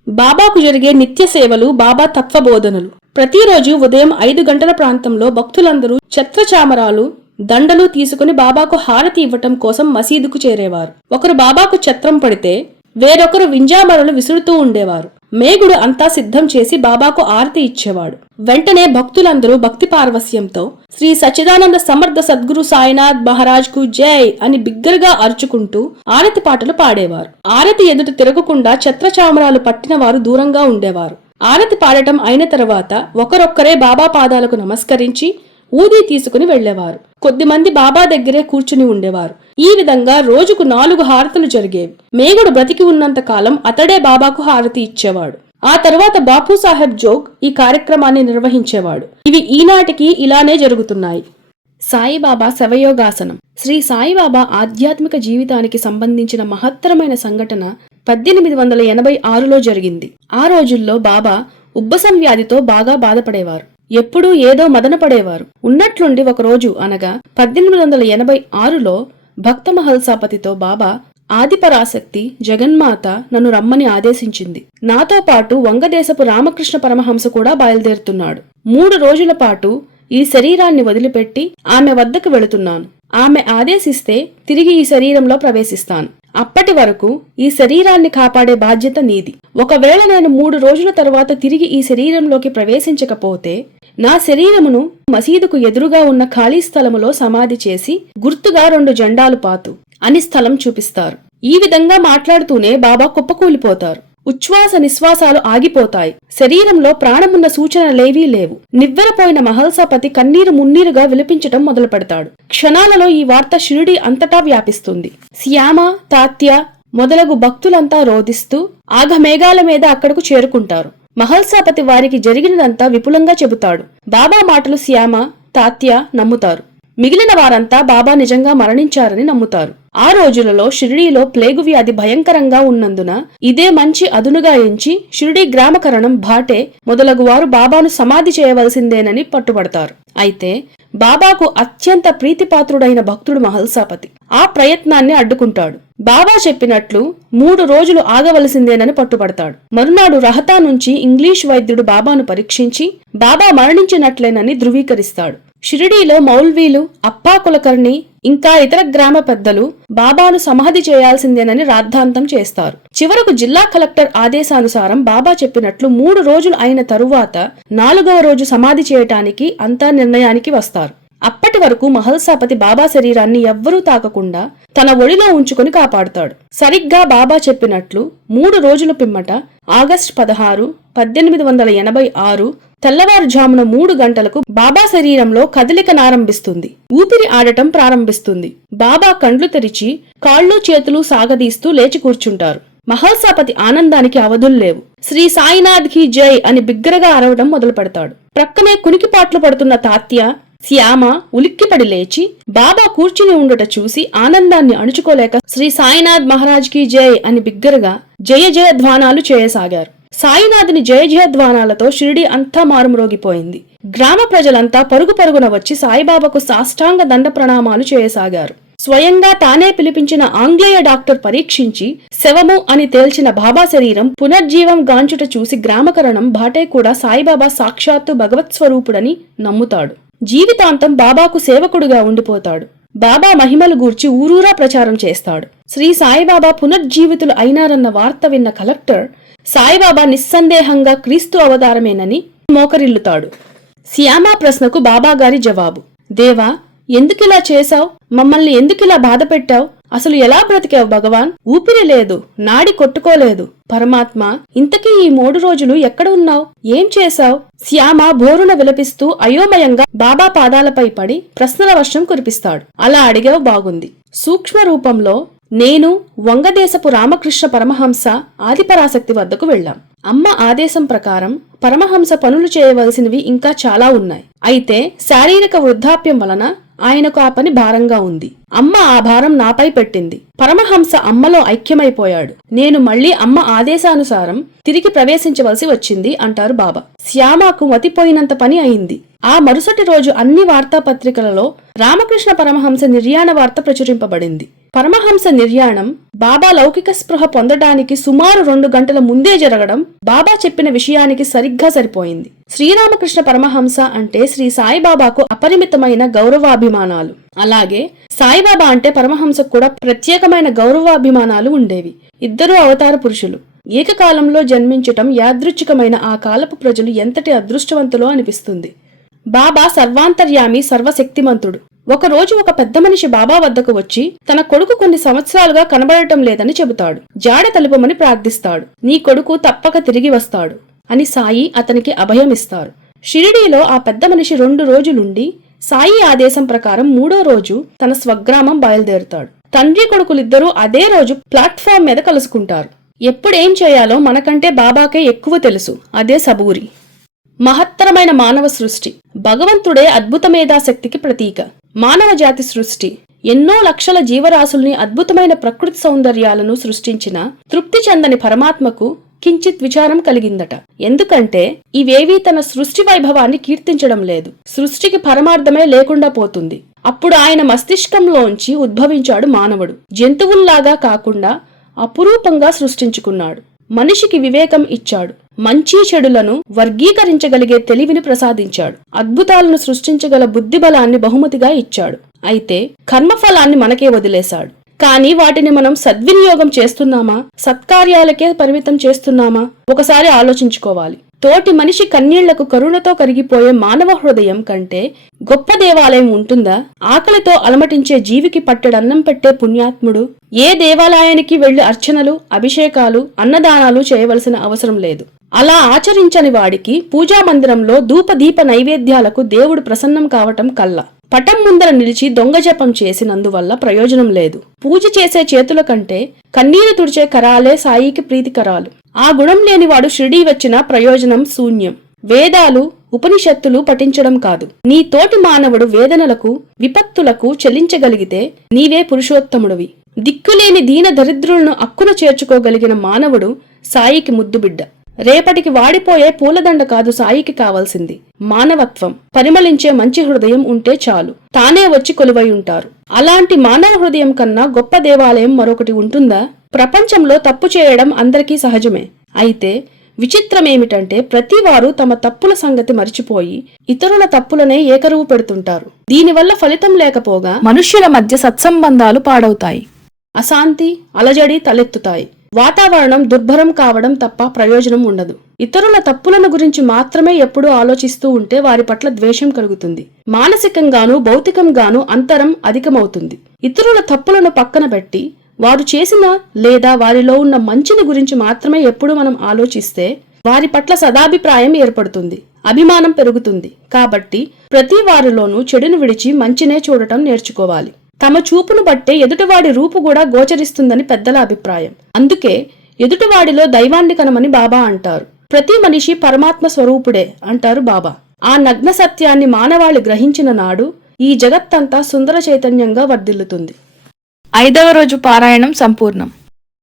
బాబాకు జరిగే నిత్య సేవలు, బాబా తత్వబోధనలు. ప్రతిరోజు ఉదయం 5 గంటల ప్రాంతంలో భక్తులందరూ ఛత్రచామరాలు, దండలు తీసుకుని బాబాకు హారతి ఇవ్వటం కోసం మసీదుకు చేరేవారు. ఒకరు బాబాకు ఛత్రం పడితే వేరొకరు వింజామరలు విసురుతూ ఉండేవారు. మేగుడు అంతా సిద్ధం చేసి బాబాకు ఆరతి ఇచ్చేవాడు. వెంటనే భక్తులందరూ భక్తి పార్వస్యంతో శ్రీ సచ్చిదానంద సమర్థ సద్గురు సాయినాథ్ మహారాజ్ కు జై అని బిగ్గరగా అరుచుకుంటూ ఆరతి పాటలు పాడేవారు. ఆరతి ఎదుట తిరగకుండా ఛత్రచామరాలు పట్టిన వారు దూరంగా ఉండేవారు. ఆరతి పాడటం అయిన తర్వాత ఒకరొక్కరే బాబా పాదాలకు నమస్కరించి ఊదీ తీసుకుని వెళ్లేవారు. కొద్దిమంది బాబా దగ్గరే కూర్చుని ఉండేవారు. ఈ విధంగా రోజుకు 4 హారతులు జరిగేవి. మేగుడు బ్రతికి ఉన్నంత కాలం అతడే బాబాకు హారతి ఇచ్చేవాడు. ఆ తర్వాత బాపు సాహెబ్ జోగ్ ఈ కార్యక్రమాన్ని నిర్వహించేవాడు. ఇవి ఈనాటికి ఇలానే జరుగుతున్నాయి. సాయిబాబా శవయోగాసనం. శ్రీ సాయిబాబా ఆధ్యాత్మిక జీవితానికి సంబంధించిన మహత్తరమైన సంఘటన 1886లో జరిగింది. ఆ రోజుల్లో బాబా ఉబ్బసం వ్యాధితో బాగా బాధపడేవారు. ఎప్పుడూ ఏదో మదన పడేవారు. ఉన్నట్లుండి ఒకరోజు అనగా 1886లో భక్త మహల్సాపతితో బాబా, ఆదిపరాశక్తి జగన్మాత నన్ను రమ్మని ఆదేశించింది. నాతో పాటు వంగదేశపు రామకృష్ణ పరమహంస కూడా బయలుదేరుతున్నాడు. 3 రోజుల పాటు ఈ శరీరాన్ని వదిలిపెట్టి ఆమె వద్దకు వెళుతున్నాను. ఆమె ఆదేశిస్తే తిరిగి ఈ శరీరంలో ప్రవేశిస్తాను. అప్పటి వరకు ఈ శరీరాన్ని కాపాడే బాధ్యత నీది. ఒకవేళ నేను 3 రోజుల తర్వాత తిరిగి ఈ శరీరంలోకి ప్రవేశించకపోతే నా శరీరమును మసీదుకు ఎదురుగా ఉన్న ఖాళీ స్థలములో సమాధి చేసి గుర్తుగా 2 జెండాలు పాతు అని స్థలం చూపిస్తారు. ఈ విధంగా మాట్లాడుతూనే బాబా కుప్పకూలిపోతారు. ఉచ్ఛ్వాస నిశ్వాసాలు ఆగిపోతాయి. శరీరంలో ప్రాణమున్న సూచనలేవీ లేవు. నివ్వెరపోయిన మహల్సాపతి కన్నీరు మున్నీరుగా విలపించటం మొదలు పెడతాడు. క్షణాలలో ఈ వార్త షిరిడీ అంతటా వ్యాపిస్తుంది. శ్యామ, తాత్య మొదలగు భక్తులంతా రోదిస్తూ ఆఘమేఘాల మీద అక్కడకు చేరుకుంటారు. మహల్సాపతి వారికి జరిగినదంతా విపులంగా చెబుతాడు. బాబా మాటలు శ్యామ, తాత్య నమ్ముతారు. మిగిలిన వారంతా బాబా నిజంగా మరణించారని నమ్ముతారు. ఆ రోజులలో షిరిడీలో ప్లేగు వ్యాధి భయంకరంగా ఉన్నందున ఇదే మంచి అదునుగా ఎంచి షిరిడీ గ్రామకరణం భాటే మొదలగు వారు బాబాను సమాధి చేయవలసిందేనని పట్టుబడతారు. అయితే బాబాకు అత్యంత ప్రీతిపాత్రుడైన భక్తుడు మహల్సాపతి ఆ ప్రయత్నాన్ని అడ్డుకుంటాడు. బాబా చెప్పినట్లు 3 రోజులు ఆగవలసిందేనని పట్టుబడతాడు. మరునాడు రహతా నుంచి ఇంగ్లీష్ వైద్యుడు బాబాను పరీక్షించి బాబా మరణించినట్లేనని ధృవీకరిస్తాడు. షిరిడీలో మౌల్వీలు, అప్పా కులకర్ణి ఇంకా ఇతర గ్రామ పెద్దలు బాబాను సమాధి చేయాల్సిందేనని రాద్ధాంతం చేస్తారు. చివరకు జిల్లా కలెక్టర్ ఆదేశానుసారం బాబా చెప్పినట్లు 3 రోజులు అయిన తరువాత 4వ రోజు సమాధి చేయటానికి అంతా నిర్ణయానికి వస్తారు. అప్పటి వరకు మహల్సాపతి బాబా శరీరాన్ని ఎవ్వరూ తాకకుండా తన ఒడిలో ఉంచుకుని కాపాడుతాడు. సరిగ్గా బాబా చెప్పినట్లు 3 రోజుల పిమ్మట ఆగస్టు 16, 1886 తెల్లవారుజామున 3 గంటలకు బాబా శరీరంలో కదలికనారంభిస్తుంది. ఊపిరి ఆడటం ప్రారంభిస్తుంది. బాబా కండ్లు తెరిచి కాళ్ళు చేతులు సాగదీస్తూ లేచి కూర్చుంటారు. మహల్సాపతి ఆనందానికి అవధుల్లేవు. శ్రీ సాయినాథ్ కి జై అని బిగ్గరగా అరవడం మొదలు పెడతాడు. ప్రక్కనే కునికిపాట్లు పడుతున్న తాత్య, శ్యామ ఉలిక్కిపడి లేచి బాబా కూర్చుని ఉండట చూసి ఆనందాన్ని అణుచుకోలేక శ్రీ సాయినాథ్ మహారాజ్ కి జై అని బిగ్గరగా జయ జయ ధ్వానాలు చేయసాగారు. సాయినాథుని జయ జయ ధ్వానాలతో షిరిడి అంతా మారుమ్రోగిపోయింది. గ్రామ ప్రజలంతా పరుగు పరుగున వచ్చి సాయిబాబాకు సాష్టాంగ దండ ప్రణామాలు చేయసాగారు. స్వయంగా తానే పిలిపించిన ఆంగ్లేయ డాక్టర్ పరీక్షించి శవము అని తేల్చిన బాబా శరీరం పునర్జీవం గాంచుట చూసి గ్రామకరణం భాటే కూడా సాయిబాబా సాక్షాత్తు భగవత్ స్వరూపుడని నమ్ముతాడు. జీవితాంతం బాబాకు సేవకుడుగా ఉండిపోతాడు. బాబా మహిమలు గూర్చి ఊరూరా ప్రచారం చేస్తాడు. శ్రీ సాయిబాబా పునర్జీవితులు అయినారన్న వార్త విన్న కలెక్టర్ సాయిబాబా నిస్సందేహంగా క్రీస్తు అవతారమేనని మోకరిల్లుతాడు. శ్యామా ప్రశ్నకు బాబాగారి జవాబు: దేవా, ఎందుకిలా చేశావు? మమ్మల్ని ఎందుకిలా బాధ పెట్టావు? అసలు ఎలా బ్రతికావు భగవాన్? ఊపిరి లేదు, నాడి కొట్టుకోలేదు. పరమాత్మ, ఇంతకీ ఈ 3 రోజులు ఎక్కడ ఉన్నావు? ఏం చేశావు? శ్యామ బోరున విలపిస్తూ అయోమయంగా బాబా పాదాలపై పడి ప్రశ్నల వర్షం కురిపిస్తాడు. అలా అడిగావు బాగుంది. సూక్ష్మ రూపంలో నేను వంగదేశపు రామకృష్ణ పరమహంస ఆదిపరాశక్తి వద్దకు వెళ్ళాం. అమ్మ ఆదేశం ప్రకారం పరమహంస పనులు చేయవలసినవి ఇంకా చాలా ఉన్నాయి. అయితే శారీరక వృద్ధాప్యం వలన ఆయనకు ఆ పని భారంగా ఉంది. అమ్మ ఆ భారం నాపై పెట్టింది. పరమహంస అమ్మలో ఐక్యమైపోయాడు. నేను మళ్లీ అమ్మ ఆదేశానుసారం తిరిగి ప్రవేశించవలసి వచ్చింది అంటారు బాబా. శ్యామకు మతిపోయినంత పని అయింది. ఆ మరుసటి రోజు అన్ని వార్తాపత్రికలలో రామకృష్ణ పరమహంస నిర్యాణ వార్త ప్రచురింపబడింది. పరమహంస నిర్యాణం బాబా లౌకిక స్పృహ పొందడానికి సుమారు 2 గంటల ముందే జరగడం బాబా చెప్పిన విషయానికి సరిగ్గా సరిపోయింది. శ్రీరామకృష్ణ పరమహంస అంటే శ్రీ సాయిబాబాకు అపరిమితమైన గౌరవాభిమానాలు. అలాగే సాయిబాబా అంటే పరమహంసకు కూడా ప్రత్యేకమైన గౌరవాభిమానాలు ఉండేవి. ఇద్దరూ అవతార పురుషులు. ఏకకాలంలో జన్మించటం యాదృచ్ఛికమైన ఆ కాలపు ప్రజలు ఎంతటి అదృష్టవంతులో అనిపిస్తుంది. బాబా సర్వాంతర్యామి, సర్వశక్తిమంతుడు. ఒకరోజు ఒక పెద్ద మనిషి బాబా వద్దకు వచ్చి తన కొడుకు కొన్ని సంవత్సరాలుగా కనబడటం లేదని చెబుతాడు. జాడ తెలుపమని ప్రార్థిస్తాడు. నీ కొడుకు తప్పక తిరిగి వస్తాడు అని సాయి అతనికి అభయమిస్తారు. షిరిడీలో ఆ పెద్ద మనిషి 2 రోజులుండి సాయి ఆదేశం ప్రకారం 3వ రోజు తన స్వగ్రామం బయలుదేరుతాడు. తండ్రి కొడుకులిద్దరూ అదే రోజు ప్లాట్ఫామ్ మీద కలుసుకుంటారు. ఎప్పుడేం చేయాలో మనకంటే బాబాకే ఎక్కువ తెలుసు. అదే సబూరి. మహత్తరమైన మానవ సృష్టి. భగవంతుడే అద్భుత మేధాశక్తికి ప్రతీక. మానవ జాతి సృష్టి. ఎన్నో లక్షల జీవరాశుల్ని, అద్భుతమైన ప్రకృతి సౌందర్యాలను సృష్టించిన తృప్తి చెందని పరమాత్మకు కించిత్ విచారం కలిగిందట. ఎందుకంటే ఇవేవీ తన సృష్టి వైభవాన్ని కీర్తించడం లేదు. సృష్టికి పరమార్థమే లేకుండా పోతుంది. అప్పుడు ఆయన మస్తిష్కంలోంచి ఉద్భవించాడు మానవుడు. జంతువుల్లాగా కాకుండా అపురూపంగా సృష్టించుకున్నాడు. మనిషికి వివేకం ఇచ్చాడు. మంచి చెడులను వర్గీకరించగలిగే తెలివిని ప్రసాదించాడు. అద్భుతాలను సృష్టించగల బుద్ధిబలాన్ని బహుమతిగా ఇచ్చాడు. అయితే కర్మఫలాన్ని మనకే వదిలేశాడు. కానీ వాటిని మనం సద్వినియోగం చేస్తున్నామా? సత్కార్యాలకే పరిమితం చేస్తున్నామా? ఒకసారి ఆలోచించుకోవాలి. తోటి మనిషి కన్నీళ్లకు కరుణతో కరిగిపోయే మానవ హృదయం కంటే గొప్ప దేవాలయం ఉంటుందా? ఆకలితో అలమటించే జీవికి పట్టెడన్నం పెట్టే పుణ్యాత్ముడు ఏ దేవాలయానికి వెళ్లి అర్చనలు, అభిషేకాలు, అన్నదానాలు చేయవలసిన అవసరం లేదు. అలా ఆచరించని వాడికి పూజా మందిరంలో ధూపదీప నైవేద్యాలకు దేవుడు ప్రసన్నం కావటం కల్లా. పటం ముందర నిలిచి దొంగజపం చేసినందువల్ల ప్రయోజనం లేదు. పూజ చేసే చేతుల కంటే కన్నీరు తుడిచే కరాలే సాయికి ప్రీతికరాలు. ఆ గుణం లేనివాడు షిరిడీ వచ్చినా ప్రయోజనం శూన్యం. వేదాలు, ఉపనిషత్తులు పఠించడం కాదు. నీ తోటి మానవుడు వేదనలకు, విపత్తులకు చెల్లించగలిగితే నీవే పురుషోత్తముడివి. దిక్కులేని దీన దరిద్రులను అక్కున చేర్చుకోగలిగిన మానవుడు సాయికి ముద్దుబిడ్డ. రేపటికి వాడిపోయే పూలదండ కాదు సాయికి కావాల్సింది. మానవత్వం, పరిమళించే మంచి హృదయం ఉంటే చాలు. తానే వచ్చి కొలువై ఉంటారు. అలాంటి మానవ హృదయం కన్నా గొప్ప దేవాలయం మరొకటి ఉంటుందా? ప్రపంచంలో తప్పు చేయడం అందరికీ సహజమే. అయితే విచిత్రమేమిటంటే ప్రతివారు తమ తప్పుల సంగతి మరిచిపోయి ఇతరుల తప్పులనే ఏకరువు పెడుతుంటారు. దీనివల్ల ఫలితం లేకపోగా మనుష్యుల మధ్య సత్సంబంధాలు పాడవుతాయి. అశాంతి, అలజడి తలెత్తుతాయి. వాతావరణం దుర్భరం కావడం తప్ప ప్రయోజనం ఉండదు. ఇతరుల తప్పులను గురించి మాత్రమే ఎప్పుడూ ఆలోచిస్తూ ఉంటే వారి పట్ల ద్వేషం కలుగుతుంది. మానసికంగానూ భౌతికంగానూ అంతరం అధికమవుతుంది. ఇతరుల తప్పులను పక్కన పెట్టి వారు చేసిన లేదా వారిలో ఉన్న మంచిని గురించి మాత్రమే ఎప్పుడు మనం ఆలోచిస్తే వారి పట్ల సదాభిప్రాయం ఏర్పడుతుంది, అభిమానం పెరుగుతుంది. కాబట్టి ప్రతి వారిలోనూ చెడును విడిచి మంచినే చూడటం నేర్చుకోవాలి. తమ చూపును బట్టే ఎదుటివాడి రూపు కూడా గోచరిస్తుందని పెద్దల అభిప్రాయం. అందుకే ఎదుటివాడిలో దైవాన్ని కనమని బాబా అంటారు. ప్రతి మనిషి పరమాత్మ స్వరూపుడే అంటారు బాబా. ఆ నగ్న సత్యాన్ని మానవాళి గ్రహించిన నాడు ఈ జగత్తంతా సుందర చైతన్యంగా వర్ధిల్లుతుంది. 5వ రోజు పారాయణం సంపూర్ణం.